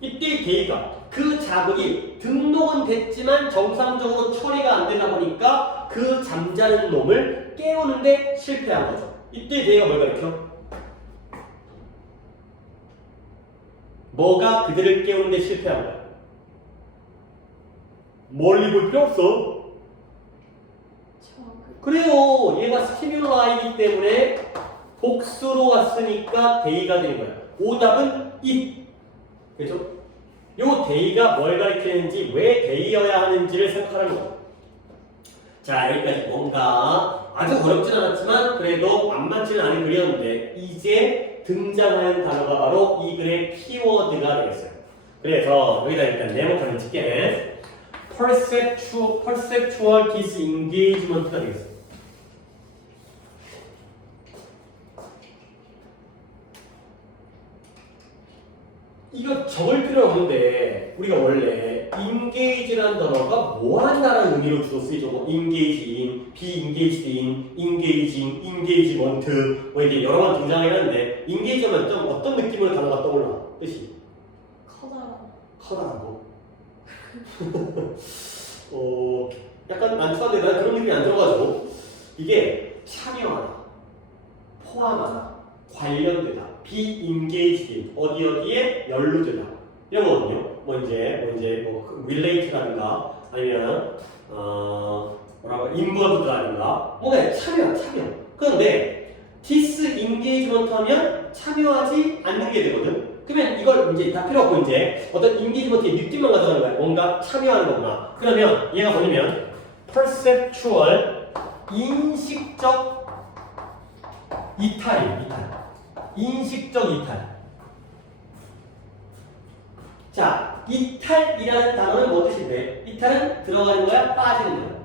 이때 데이가 그 자극이 등록은 됐지만 정상적으로 처리가 안 되다 보니까 그 잠자는 놈을 깨우는데 실패한 거죠. 이때 데이가 뭘 가르쳐? 뭐가 그들을 깨우는데 실패한 거야? 멀리 볼 필요 없어. 자극. 그래요. 얘가 스티뮬라이기 때문에 복수로 왔으니까 데이가 되는 거야. 오답은 it. 그죠? 요 데이가 뭘 가리키는지 왜 데이여야 하는지를 생각하는 거죠. 자, 여기까지 뭔가 아주 어렵진 않았지만 그래도 만만치는 않은 글이었는데 이제 등장하는 단어가 바로 이 글의 키워드가 되겠어요. 그래서 여기다 일단 네모칸을 찍게 perceptual disengagement가 되겠어요. 이거 적을 필요 없는데 우리가 원래 engage라는 단어가 뭐 한다는 의미로 주로 쓰이죠. 뭐 engage in, be engaged in, engaging, engagement 뭐 이게 여러 번 등장하는데 engage면 좀 어떤 느낌으로 단어가 떠올라? 뜻이? 커다란 거. 약간 난처한데 난 그런 느낌이 안 들어가지고 이게 참여하다, 포함하다, 관련되다, be engaged in, 어디에 연루되다 이런 거거든요. 뭐 relate라든가 아니면 뭐라고 involved라든가 뭔가 참여. 그런데 disengagement 하면 참여하지 않는 게 되거든. 그러면 이걸 이제 다 필요 없고 이제 어떤 engagement의 느낌만 가져가는 거야. 뭔가 참여하는 거구나. 그러면 얘가 뭐냐면 perceptual 인식적 이탈. 인식적 이탈. 자, 이탈이라는 단어는 뭐 뜻인데? 이탈은 들어가는 거야? 빠지는 거야?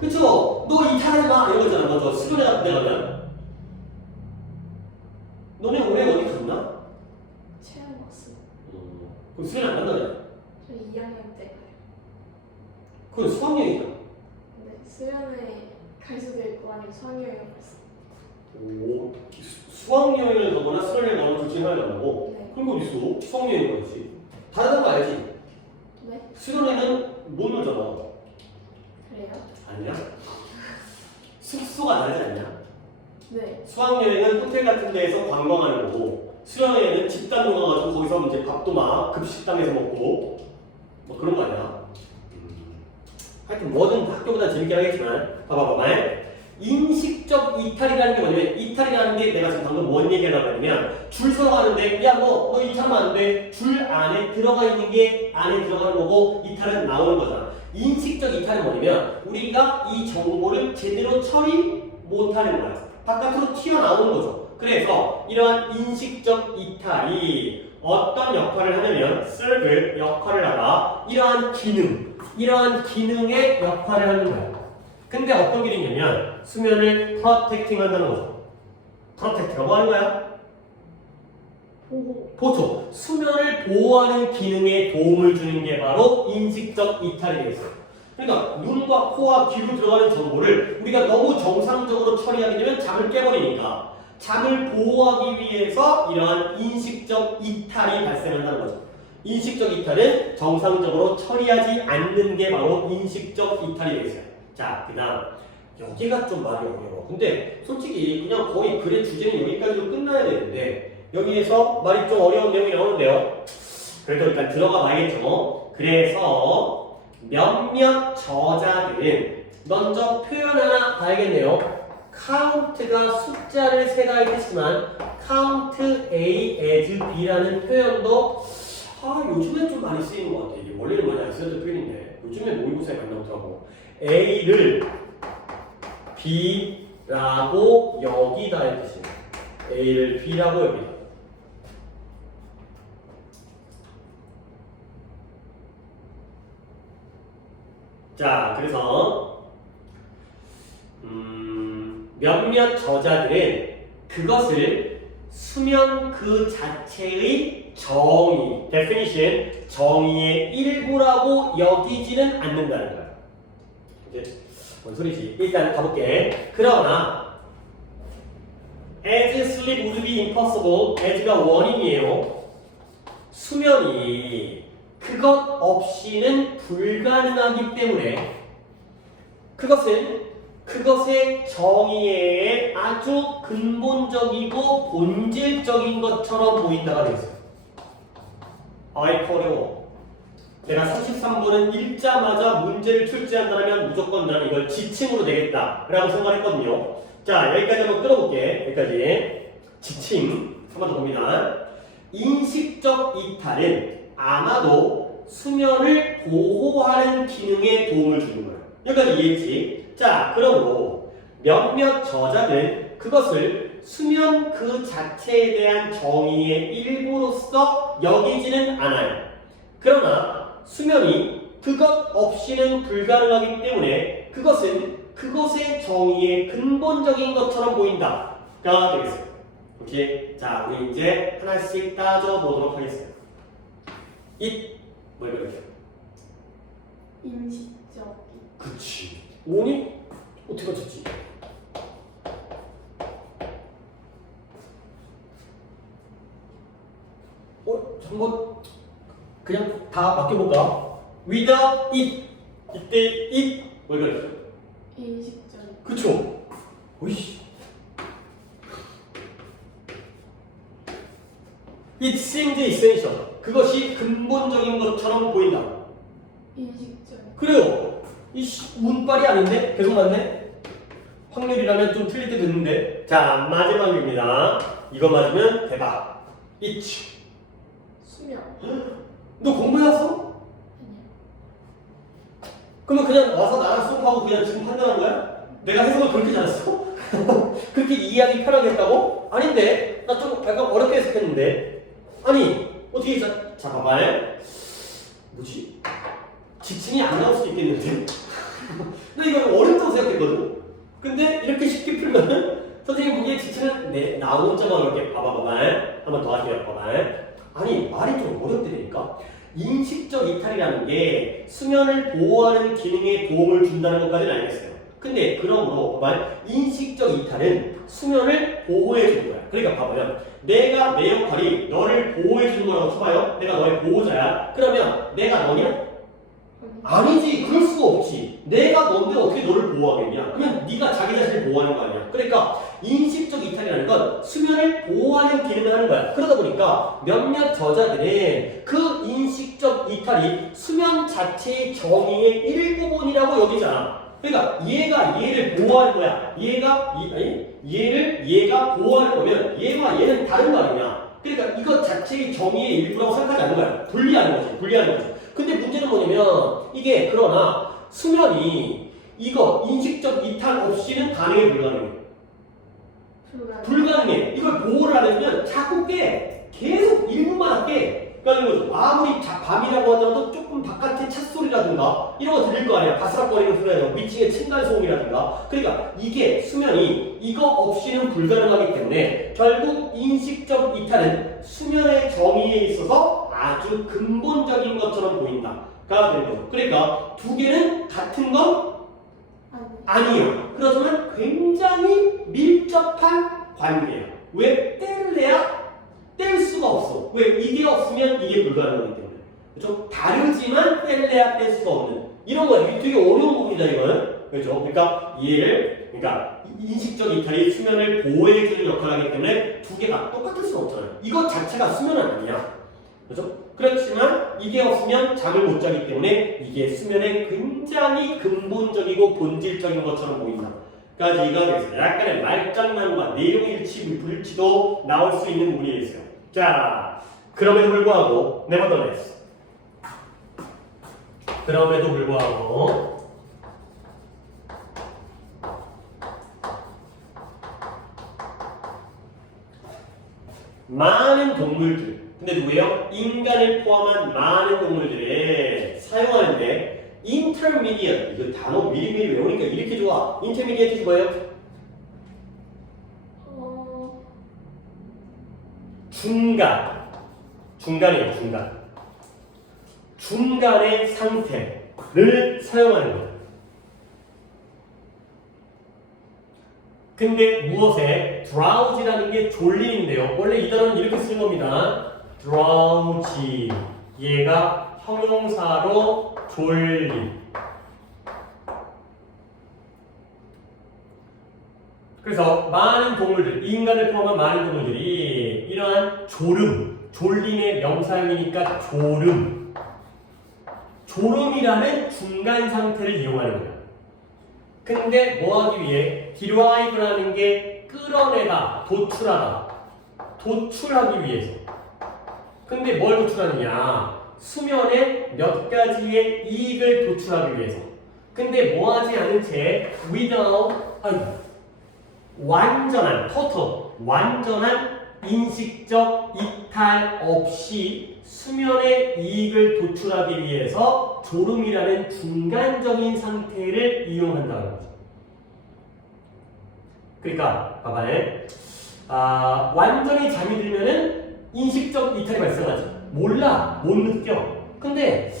그쵸? 너 이탈하지 마! 이런 거잖아. 먼저 수련회 같은 데 가면. 너네 올해 어디 갔나? 체험 왔어. 그럼 수련회 안 간다네? 저 2학년 때 가요. 그건 수학여행이잖아. 근데 수련회 갈 수도 있고 아니면 수학여행 갔어. 오, 수학여행을 가거나 수련회 가거나 둘 중에 하나를 간다고? 네. 그런 거 어딨어? 수학여행 가야지. 다르다는 거 알지? 네? 수련회는 못 놀잖아. 그래요? 아니야? 숙소가 다르지 않냐? 네. 수학여행은 호텔 같은 데에서 관광하는 거고 수련여행은 집단으로 가가지고 거기서 이제 밥도 막 급식당에서 먹고 뭐 그런 거 아니야? 하여튼 뭐든 학교보다 재밌게 하겠지만 봐봐 인식적 이탈이라는 게 뭐냐면 이탈이라는 게 내가 지금 방금 뭔 얘기하려고 하냐면 줄 서서 가는데 야 너 이탈하면 안 돼. 줄 안에 들어가 있는 게 안에 들어가는 거고 이탈은 나오는 거잖아. 인식적 이탈은 뭐냐면 우리가 이 정보를 제대로 처리 못하는 거야. 바깥으로 튀어나오는 거죠. 그래서 이러한 인식적 이탈이 어떤 역할을 하냐면 serve 역할을 하다 이러한 기능의 역할을 하는 거야. 근데 어떤 기능이냐면 수면을 protecting 한다는 거죠. protect가 뭐 하는 거야? 보호. 보초. 수면을 보호하는 기능에 도움을 주는 게 바로 인식적 이탈이 되겠어요. 그러니까 눈과 코와 귀로 들어가는 정보를 우리가 너무 정상적으로 처리하게 되면 잠을 깨버리니까 잠을 보호하기 위해서 이러한 인식적 이탈이 발생한다는 거죠. 인식적 이탈은 정상적으로 처리하지 않는 게 바로 인식적 이탈이 되겠어요. 자, 그 다음 여기가 좀 말이 어려워. 근데 솔직히 그냥 거의 글의 주제는 여기까지로 끝나야 되는데 여기에서 말이 좀 어려운 내용이 나오는데요. 그래도 일단 들어가 봐야겠죠. 그래서 몇몇 저자들은 먼저 표현 하나 봐야겠네요. count가 숫자를 세다 했지만 count A as B라는 표현도 요즘엔 좀 많이 쓰이는 것 같아요. 이게 원래는 많이 안 쓰였던 표현인데 요즘에 모의고사에 많이 나오더라고. A를 B라고 여기다 했듯이 A를 B라고 여기다. 자, 그래서 몇몇 저자들은 그것을 수면 그 자체의 정의, definition, 정의의 일부라고 여기지는 않는다는 거야. 이제 뭔 소리지? 일단 가볼게. 그러나 as sleep would be impossible, as가 원인이에요. 수면이 그것 없이는 불가능하기 때문에 그것은 그것의 정의에 아주 근본적이고 본질적인 것처럼 보인다가 되겠어요. 어려워. 내가 33번은 읽자마자 문제를 출제한다면 무조건 나는 이걸 지침으로 내겠다 라고 생각했거든요. 자, 여기까지 한번 끌어볼게. 여기까지 지침 한 번 더 봅니다. 인식적 이탈은 아마도 수면을 보호하는 기능에 도움을 주는 거예요. 여기까지 이해했지? 자, 그러므로 몇몇 저자는 그것을 수면 그 자체에 대한 정의의 일부로서 여기지는 않아요. 그러나 수면이 그것 없이는 불가능하기 때문에 그것은 그것의 정의의 근본적인 것처럼 보인다가 되겠어요. 오케이? 자, 우리 이제 하나씩 따져보도록 하겠습니다. 뭘 그랬죠? 인식적. 그치. 오니? 어떻게 맞췄지? 한번 그냥 다 맡겨볼까? without it. 이때 it 뭘 그랬죠? 인식적. 그쵸? 오이씨. It seems essential. 그것이 근본적인 것처럼 보인다. 인식적. 그래요. 이씨 운빨이 아닌데? 계속 맞네? 확률이라면 좀 틀릴 때도 있는데. 자, 마지막입니다. 이거 맞으면 대박. It. 수면. 너 공부해왔어? 아니야. 그러면 그냥 와서 나랑 수업하고 그냥 지금 판단한 거야? 내가 해석을 그렇게 잘했어? 그렇게 이해하기 편하게 했다고? 아닌데? 나 좀 약간 어렵게 해석했는데. 아니, 어떻게 자 봐봐요. 뭐지? 지침이 안 나올 수도 있겠는데? 나 이거 어렵다고 생각했거든? 근데 이렇게 쉽게 풀면 선생님 보기에 지침은 나 혼자만 이렇게 봐봐. 한 번 더 할게요. 봐봐. 아니, 말이 좀 어렵다니까? 인식적 이탈이라는 게 수면을 보호하는 기능에 도움을 준다는 것까지는 알겠어요. 근데 그러므로 봐봐. 인식적 이탈은 수면을 보호해 주는 거야. 그러니까 봐봐요. 내가 내 역할이 너를 보호해 주는 거라고 쳐봐요. 내가 너의 보호자야. 그러면 내가 너냐? 아니지. 그럴 수가 없지. 내가 넌데 어떻게 너를 보호하겠냐? 그러면 네가 자기 자신을 보호하는 거 아니야. 그러니까 인식적 이탈이라는 건 수면을 보호하는 기능을 하는 거야. 그러다 보니까 몇몇 저자들은 그 인식적 이탈이 수면 자체의 정의의 일부분이라고 여기잖아. 그러니까 얘가 얘를 보호하는 거야. 얘가 보호하는 거면 얘와 얘는 다른 거 아니냐. 그러니까 이것 자체의 정의의 일부라고 생각하지 않는 거야. 분리하는 거지. 근데 문제는 뭐냐면 이게 그러나 수면이 이거 인식적 이탈 없이는 가능해 불가능해? 불가능해. 이걸 보호를 하려면 자꾸 깨. 계속 일부만 깨. 그러니까 아무리 밤이라고 하더라도 조금 바깥에 찻소리라도 소리라든가 이런 거 들릴 거 아니야. 바스락거리는 소리라든가 위층의 층간소음이라든가. 그러니까 이게 수면이 이거 없이는 불가능하기 때문에 결국 인식적 이탈은 수면의 정의에 있어서 아주 근본적인 것처럼 보인다가 되는 거죠. 그러니까 두 개는 같은 건 아니에요. 그렇지만 굉장히 밀접한 관계야. 왜 뗄래야 뗄 수가 없어. 왜? 이게 없으면 이게 불가능하기 때문에. 그렇죠? 다르지만 뗄래야 뗄 수가 없는 이런 거야. 이게 되게 어려운 부분이다 이거는. 그렇죠? 그러니까 이해를 그러니까 인식적 이탈이 수면을 보호해주는 역할을 하기 때문에 두 개가 똑같을 수가 없잖아요. 이것 자체가 수면은 아니야. 그렇죠? 그렇지만 이게 없으면 잠을 못 자기 때문에 이게 수면의 굉장히 근본적이고 본질적인 것처럼 보인다. 까지가 되겠어요. 약간의 말장난과 내용 일치, 불일치도 나올 수 있는 부분이 있어요. 자, 그럼에도 불구하고 nevertheless. 그럼에도 불구하고 많은 동물들, 근데 누구예요? 인간을 포함한 많은 동물들이 사용하는데 intermediate, 이거 단어 미리미리 외우니까 이렇게 좋아. intermediate 뭐예요? 중간이에요. 중간의 상태를 사용하는 거예요. 근데 무엇에? drowsy라는 게 졸림인데요. 원래 이 단어는 이렇게 쓰는 겁니다. drowsy. 얘가 형용사로 졸림. 그래서 많은 동물들, 인간을 포함한 많은 동물들이 이러한 졸림의 명사형이니까 졸음이라는 중간 상태를 이용하는 거예요. 근데 뭐 하기 위해? derive라는 게 끌어내다, 도출하기 위해서. 근데 뭘 도출하느냐? 수면에 몇 가지의 이익을 도출하기 위해서. 근데 뭐 하지 않은 채 without, 완전한 인식적 이탈 없이 수면의 이익을 도출하기 위해서 졸음이라는 중간적인 상태를 이용한다는 거죠. 그러니까 봐봐요. 완전히 잠이 들면은 인식적 이탈이 발생하지. 몰라, 못 느껴. 근데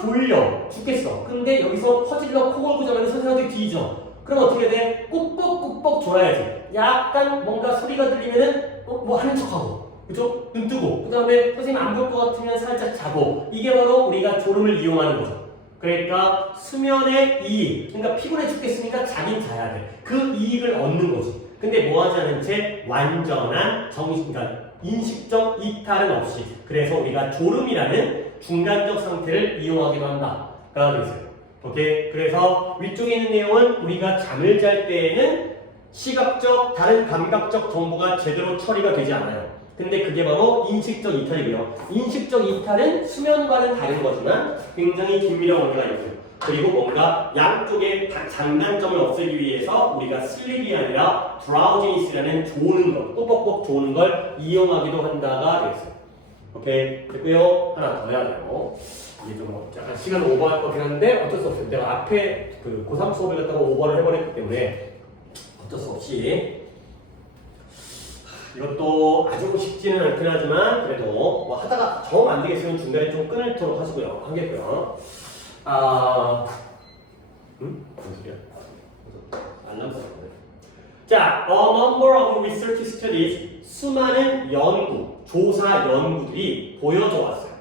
졸려 죽겠어. 근데 여기서 퍼질러 코 골고 자면 선생님한테 뒤져. 그럼 어떻게 돼? 꾹꾹꾹꾹 졸아야지. 약간 뭔가 소리가 들리면은 뭐 하는 척하고, 그죠? 눈 뜨고, 그 다음에 선생님 안 볼 것 같으면 살짝 자고. 이게 바로 우리가 졸음을 이용하는 거죠. 그러니까 수면의 이익, 그러니까 피곤해 죽겠으니까 자긴 자야 돼. 그 이익을 얻는 거지. 근데 뭐 하지 않은 채 완전한 그러니까 인식적 이탈은 없이. 그래서 우리가 졸음이라는 중간적 상태를 이용하기도 한다. 가 되겠어요. 오케이. 그래서 위쪽에 있는 내용은 우리가 잠을 잘 때에는 시각적, 다른 감각적 정보가 제대로 처리가 되지 않아요. 근데 그게 바로 인식적 이탈이고요. 인식적 이탈은 수면과는 다른 거지만 굉장히 긴밀한 관계가 있고요. 그리고 뭔가 양쪽의 장단점을 없애기 위해서 우리가 슬립이 아니라 drowsiness라는 조는 것, 꼬뻑꼬뻑 조는 걸 이용하기도 한다가 되겠어요. 오케이. 됐고요. 하나 더 해야 돼요. 이게 좀 약간 시간 오버할 거긴 한데 어쩔 수 없어요. 내가 앞에 그 고3 수업을 갖다가 오버를 해버렸기 때문에 어쩔 수 없이 이것도 아주 쉽지는 않긴 하지만 그래도 뭐 하다가 정 안 되겠으면 중간에 좀 끊도록 하시고요. 하겠고요. 무슨 소리야? 알람 썼네. 자, a number of research studies, 수많은 연구, 조사 연구들이 보여줘 왔어요.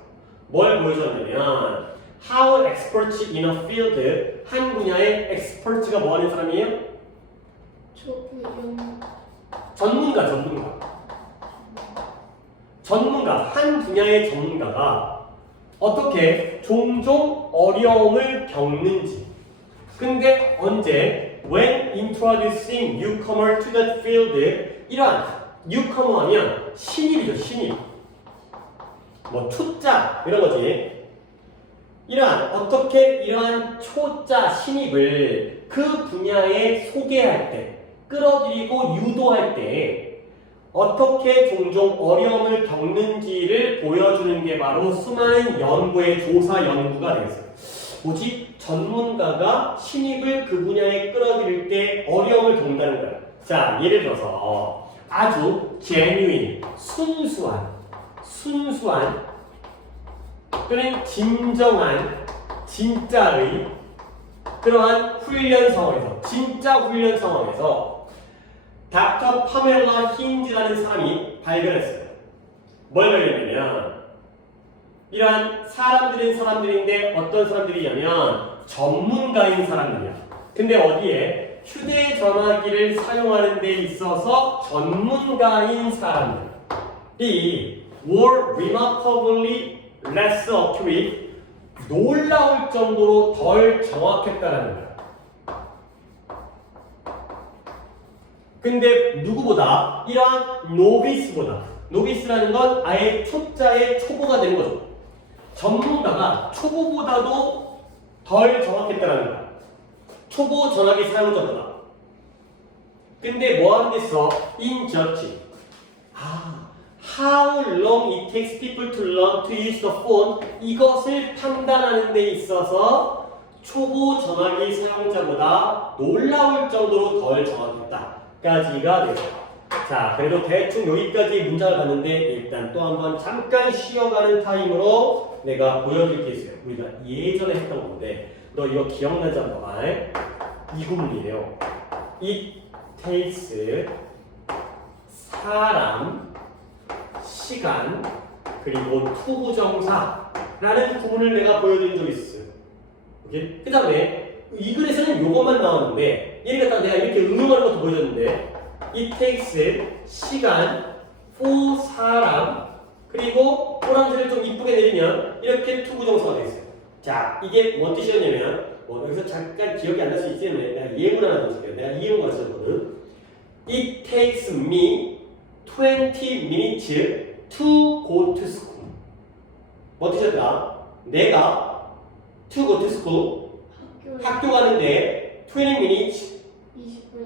뭘 보여줬냐면 how experts in a field, 한 분야의 expert가 뭐 하는 사람이에요? 전문가, 한 분야의 전문가가 어떻게 종종 어려움을 겪는지. 근데 언제? When introducing newcomer to that field, 이러한 newcomer 하면 신입이죠, 신입. 뭐 초짜 이런 거지. 이러한 초짜 신입을 그 분야에 소개할 때, 끌어들이고 유도할 때 어떻게 종종 어려움을 겪는지를 보여주는 게 바로 수많은 연구의 조사 연구가 되겠어요. 뭐지? 전문가가 신입을 그 분야에 끌어들일 때 어려움을 겪는다는 거야. 자, 예를 들어서 아주 genuine, 순수한 또는 진정한, 진짜의 그러한 훈련 상황에서, 진짜 훈련 상황에서 닥터 파멜라 힌즈라는 사람이 발견했어요. 뭘 발견했냐면 이러한 사람들인데 어떤 사람들이냐면 전문가인 사람들이야. 근데 어디에? 휴대전화기를 사용하는 데 있어서 전문가인 사람들이 were remarkably less accurate, 놀라울 정도로 덜 정확했다라는 거야. 근데 누구보다? 이러한 노비스보다, 노비스라는 건 아예 초짜의 초보가 되는 거죠. 전문가가 초보보다도 덜 정확했다라는 거야. 초보 전화기 사용자보다. 근데 뭐 하는 데 써? in judging. How long it takes people to learn to use the phone, 이것을 판단하는 데 있어서 초보 전화기 사용자보다 놀라울 정도로 덜 정확했다까지가 되죠. 자, 그래도 대충 여기까지 문장을 봤는데 일단 또 한번 잠깐 쉬어가는 타임으로 내가 보여드릴 게 있어요. 우리가 예전에 했던 건데 너 이거 기억나지 않나 봐. 이 구문이에요. It takes 사람, 시간, 그리고 투부정사라는 구문을 내가 보여드린 적이 있었어요. 오케이? 그 다음에 이 글에서는 요것만 나왔는데 얘를 갖다가 내가 이렇게 응용하는 것도 보여줬는데 It takes 시간, for 사람, 그리고 오랑지를 좀 이쁘게 내리면 이렇게 투부정사가 되겠어요. 자, 이게 뭔 뜻이었냐면 여기서 잠깐 기억이 안 날 수 있지만 내가 예문 하나 더 줄게요. 내가 이 예문 썼거든. It takes me 20 minutes to go to school. 뭐 뜻이었다? 내가 to go to school, 학교 가는데 20 minutes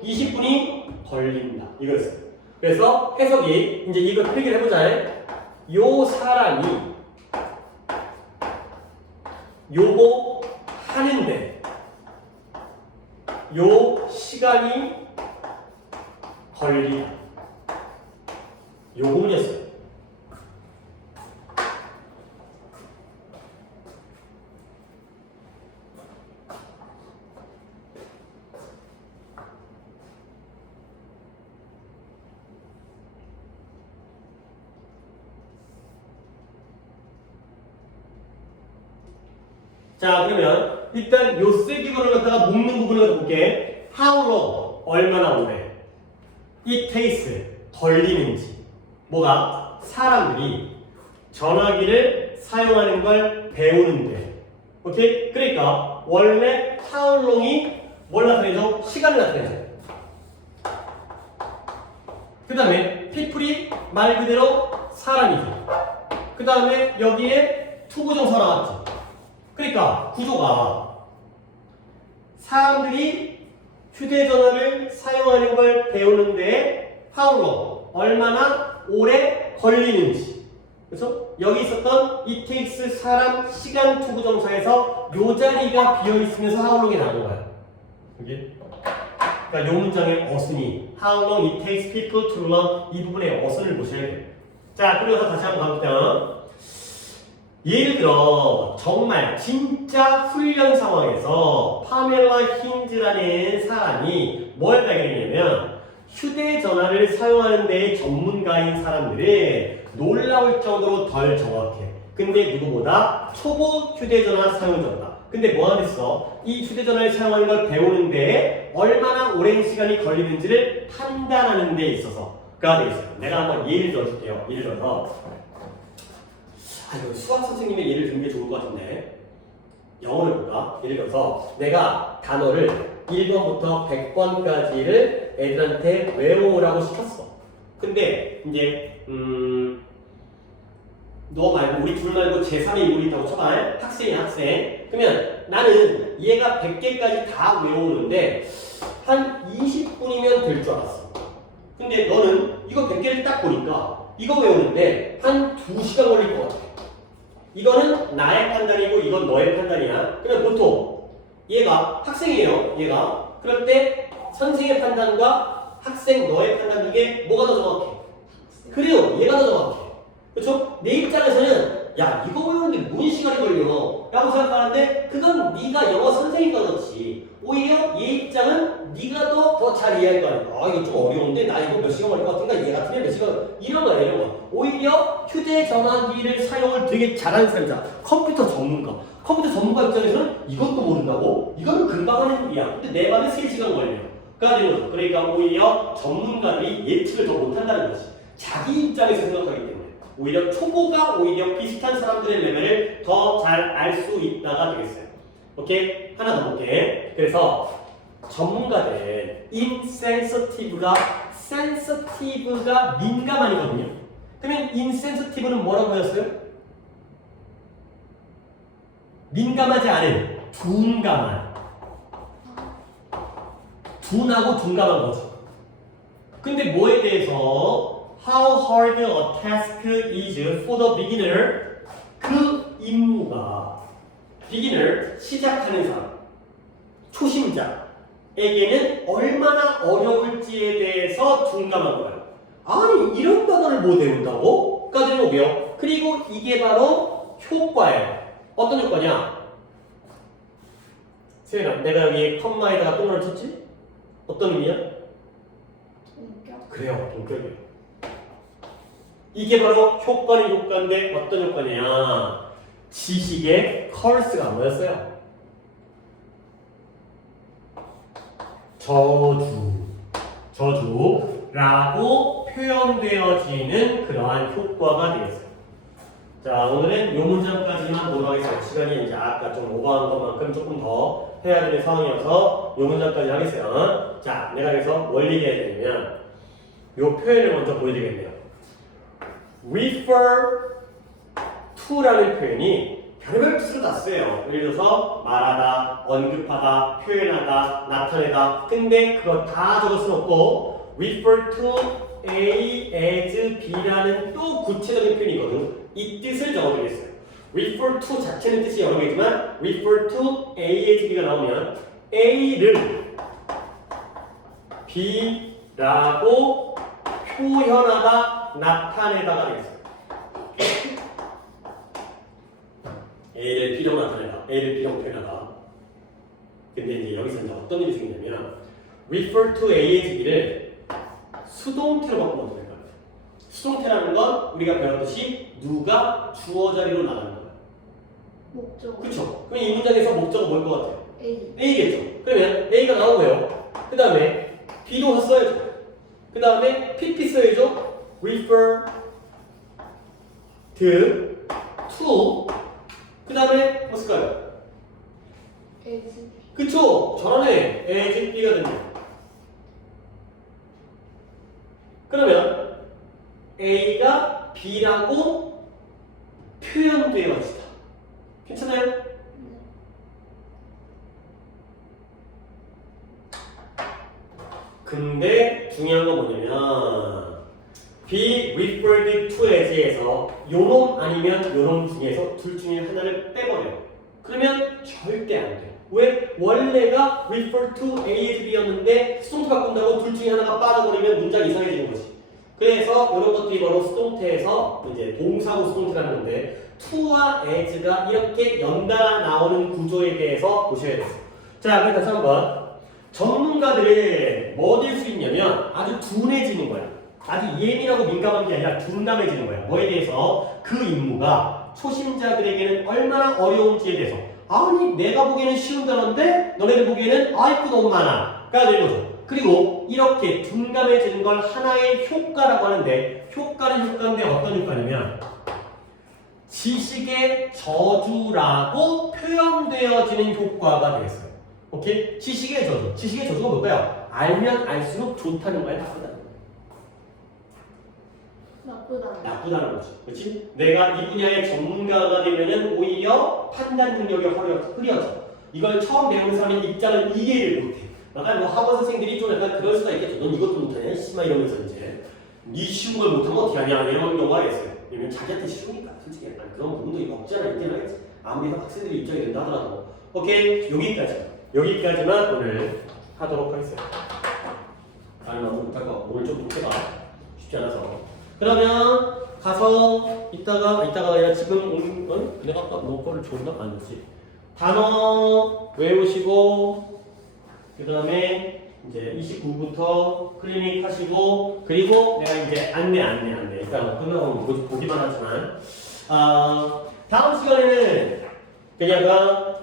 20분이 걸린다. 이거였어요. 그래서 해석이 이제 이거 필기를 해보자. 요 사람이 요거 하는데 요 시간이 걸리다. 요 부분이었어요. 자, 그러면 일단 요 세기구를 갖다가 묶는 부분을 갖다 볼게. How long, 얼마나 오래. It takes, 걸리는지. 뭐가? 사람들이 전화기를 사용하는 걸 배우는데. 오케이? 그러니까 원래 how long이 뭘 나타내죠? 시간을 나타내죠. 그 다음에 people이 말 그대로 사람이죠. 그 다음에 여기에 투부정사 나왔죠. 그러니까 구조가 사람들이 휴대전화를 사용하는 걸 배우는데 how long, 얼마나 오래 걸리는지. 그래서 여기 있었던 it takes 사람, 시간 투부정사에서 요 자리가 비어있으면서 how long이 나온 거야. 여기. 그러니까 요 문장의 어순이 how long it takes people to learn, 이 부분의 어순을 보셔야 돼요. 자, 그래서 다시 한번 가볼게요. 예를 들어 정말 진짜 훈련 상황에서 파멜라 힌즈라는 사람이 뭘 발견했냐면 휴대전화를 사용하는 데 전문가인 사람들은 놀라울 정도로 덜 정확해. 근데 누구보다 초보 휴대전화 사용자다. 근데 뭐 하겠어? 이 휴대전화를 사용하는 걸 배우는데 얼마나 오랜 시간이 걸리는지를 판단하는 데 있어서가 되겠어요. 내가 한번 예를 들어줄게요. 예를 들어서 이거 수학 선생님의 예를 드는 게 좋을 것 같은데 영어를 볼까? 예를 들어서 내가 단어를 1번부터 100번까지를 애들한테 외워오라고 시켰어. 근데 이제 너 말고 우리 둘 말고 제3의 인물이 있다고 쳐봐. 학생이야 학생. 그러면 나는 얘가 100개까지 다 외우는데 한 20분이면 될 줄 알았어. 근데 너는 이거 100개를 딱 보니까 이거 외우는데 한 2시간 걸릴 것 같아. 이거는 나의 판단이고 이건 너의 판단이야. 그러면 보통 얘가 학생이에요. 얘가. 그럴 때 선생의 판단과 학생 너의 판단 중에 뭐가 더 정확해? 그래요. 얘가 더 정확해. 그렇죠? 내 입장에서는 야 이거 외우는데 뭔 시간이 걸려 라고 생각하는데 그건 네가 영어 선생이니까 그렇지. 오히려 얘 입장은 네가 더 잘 이해할 거 아니야. 아 이거 좀 어려운데 나 이거 몇 시간 걸릴 것 같으니까 얘 같으면 몇 시간 이런 거야 이런 거. 오히려 휴대전화기를 사용을 되게 잘하는 사람이잖아. 컴퓨터 전문가. 컴퓨터 전문가 입장에서는 이것도 모른다고? 이거는 금방 하는 일이야. 근데 내 말은 3시간 걸려. 그러니까 오히려 전문가들이 예측을 더 못한다는 거지. 자기 입장에서 생각하기 때문에. 오히려 초보가 오히려 비슷한 사람들의 레벨을 더 잘 알 수 있다가 되겠어요. 오케이? 하나 더 볼게. 그래서 전문가들은 insensitive가 sensitive가 민감한이거든요. 그러면 insensitive는 뭐라고 하셨어요? 민감하지 않은 둔감한. 둔하고 둔감한 거지. 근데 뭐에 대해서 How hard a task is for the beginner? 그 임무가 beginner, 시작하는 사람, 초심자에게는 얼마나 어려울지에 대해서 둔감한 거예요. 아니 이런 단어를 못 외운다고? 까지는 오고요. 그리고 이게 바로 효과예요. 어떤 효과냐? 세연아, 내가 여기 컴마에다가 동그라미 쳤지? 어떤 의미야? 동격. 그래요, 동격이에요. 이게 바로 효과인데 어떤 효과냐? 지식의 컬스가 뭐였어요? 저주라고 표현되어지는 그러한 효과가 되겠어요. 자, 오늘은 이 문장까지만 보도록 하겠습니다. 시간이 이제 아까 좀 오버한 것만큼 조금 더 해야 되는 상황이어서 이 문장까지 하겠어요. 자, 내가 그래서 뭘 얘기해야 되냐면 이 표현을 먼저 보여드리겠네요. refer to라는 표현이 별의별 뜻을 다 써요. 예를 들어서 말하다, 언급하다, 표현하다, 나타내다. 근데 그거 다 적을 수는 없고 refer to A as B라는 또 구체적인 표현이거든. 이 뜻을 적어드리겠어요. refer to 자체는 뜻이 여러 개지만 refer to A as B가 나오면 A를 B라고 표현하다, 나타내다가 되겠어요. A를 B로 나타내다, A를 B로 표현하다. 근데 이제 여기서 이제 어떤 일이 생기냐면 refer to A as B를 수동태로 바꾸면 어떻게 될까요? 수동태라는 건 우리가 배웠듯이 누가 주어 자리로 나가는 거예요. 목적. 그렇죠? 그럼 이 문장에서 목적은 뭘 것 같아요? A. A겠죠? 그러면 A가 나오고요. 그 다음에 B도 써야죠. 그 다음에 PP 써야죠. refer to 그 다음에 뭐 쓸까요? as. 그쵸? 전환에 as B가 됩니다. 그러면 A가 B라고 표현되어지다. 괜찮아요? 네. 근데 중요한 건 뭐냐면 be referred to as에서 요놈 아니면 요놈 중에서 둘 중에 하나를 빼버려요. 그러면 절대 안 돼요. 왜? 원래가 refer to A as B였는데 수동태 바꾼다고 둘 중에 하나가 빠져버리면 문장이 이상해지는 거지. 그래서 이런 것들이 바로 수동태에서 이제 동사고 수동태라는 건데 to와 as가 이렇게 연달아 나오는 구조에 대해서 보셔야 돼요. 자, 그럼 다시 한번 전문가들이 뭐 될 수 있냐면 아주 둔해지는 거야. 아주 예민하고 민감한 게 아니라 둔감해지는 거야. 뭐에 대해서? 그 임무가 초심자들에게는 얼마나 어려운지에 대해서. 아니 내가 보기에는 쉬운 단어인데 너네들 보기에는 아이고 너무 많아 가 되는 거죠. 그리고 이렇게 둔감해지는 걸 하나의 효과라고 하는데 효과는 효과인데 어떤 효과냐면 지식의 저주라고 표현되어지는 효과가 되겠어요. 오케이? 지식의 저주. 지식의 저주가 뭘까요? 알면 알수록 좋다는 거야, 나쁘다는 거야? 나쁘다는 거지. 그렇지? 내가 이 분야의 전문가가 되면은 오히려 판단 능력이 흐려져. 이걸 처음 배우는 사람의 입장을 이해를 못해. 약간 뭐 학원 선생님들이 좀 약간 그럴 수가 있겠죠. 넌 이것도 못하냐? 씨발 이러면서 이제 니 쉬운 걸 못하면 어떻게 하냐? 이런 경우가 있어요. 왜냐면 자기한테 쉬우니까 솔직히 아니, 그런 부분도 없지 않아 있긴 하겠지. 아무리 학생들이 입장이 된다 하더라도. 오케이 여기까지만 오늘 하도록 하겠습니다. 아니 너무 못할 거 오늘 좀 독해가 쉽지 않아서. 그러면 가서 이따가 아니라 지금 내가 아까 너 거를 줬나? 아니지. 단어 외우시고 그 다음에 이제 29부터 클리닉 하시고 그리고 내가 이제 안내 일단 끝나고 보기만 하지만 다음 시간에는 그녀가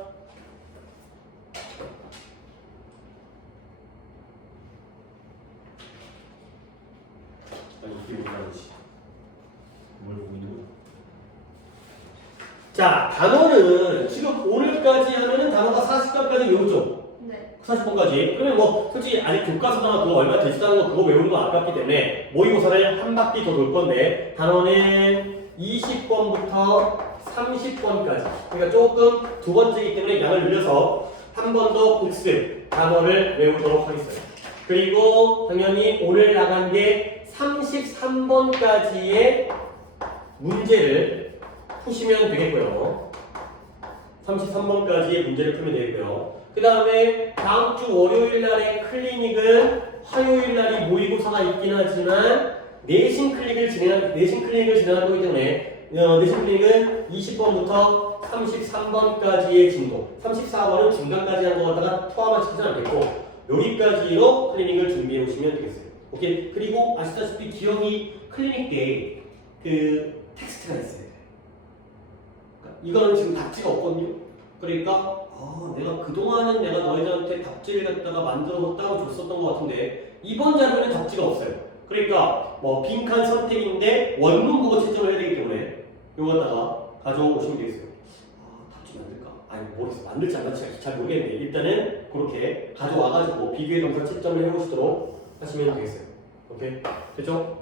이게 뭐라지? 뭘 보고 있는 거야? 자, 단어는 지금 오늘까지 하면은 단어가 40번까지 외우죠. 네. 40번까지. 그러면 뭐 솔직히 아직 교과서나 그거 얼마 되지도 않은 거 그거 외우는 거 아깝기 때문에 모의고사를 한 바퀴 더 돌 건데 단어는 20번부터 30번까지. 그러니까 조금 두 번째이기 때문에 양을 늘려서 한 번 더 복습 단어를 외우도록 하겠습니다. 그리고 당연히 오늘 나간 게 33번까지의 문제를 푸시면 되겠고요. 33번까지의 문제를 풀면 되겠고요. 그 다음에 다음 주 월요일 날의 클리닉은 화요일 날이 모의고사가 있긴 하지만 내신 클리닉을 진행할 거기 때문에 내신 클리닉은 20번부터 33번까지의 진도 34번은 중간까지 한 거 갖다가 포함하시진 않겠고 여기까지로 클리닉을 준비해 오시면 되겠어요. 오케이? 그리고 아시다시피 기억이 클리닉 때 그 텍스트가 있어요. 이거는 지금 답지가 없거든요. 그러니까 내가 그동안은 내가 너희들한테 답지를 갖다가 만들어서 따로 줬었던 것 같은데 이번 자료는 답지가 없어요. 그러니까 뭐 빈칸 선택인데 원문 보고 채점을 해야 되기 때문에 이거 갖다가 가져오시면 되겠어요. 답지 만들까? 아니 모르겠어. 만들지 안 만들지 잘 모르겠네. 일단은 그렇게 가져와가지고 비교의 동사 채점을 해보시도록 하시면 되겠어요. 오케이? 됐죠?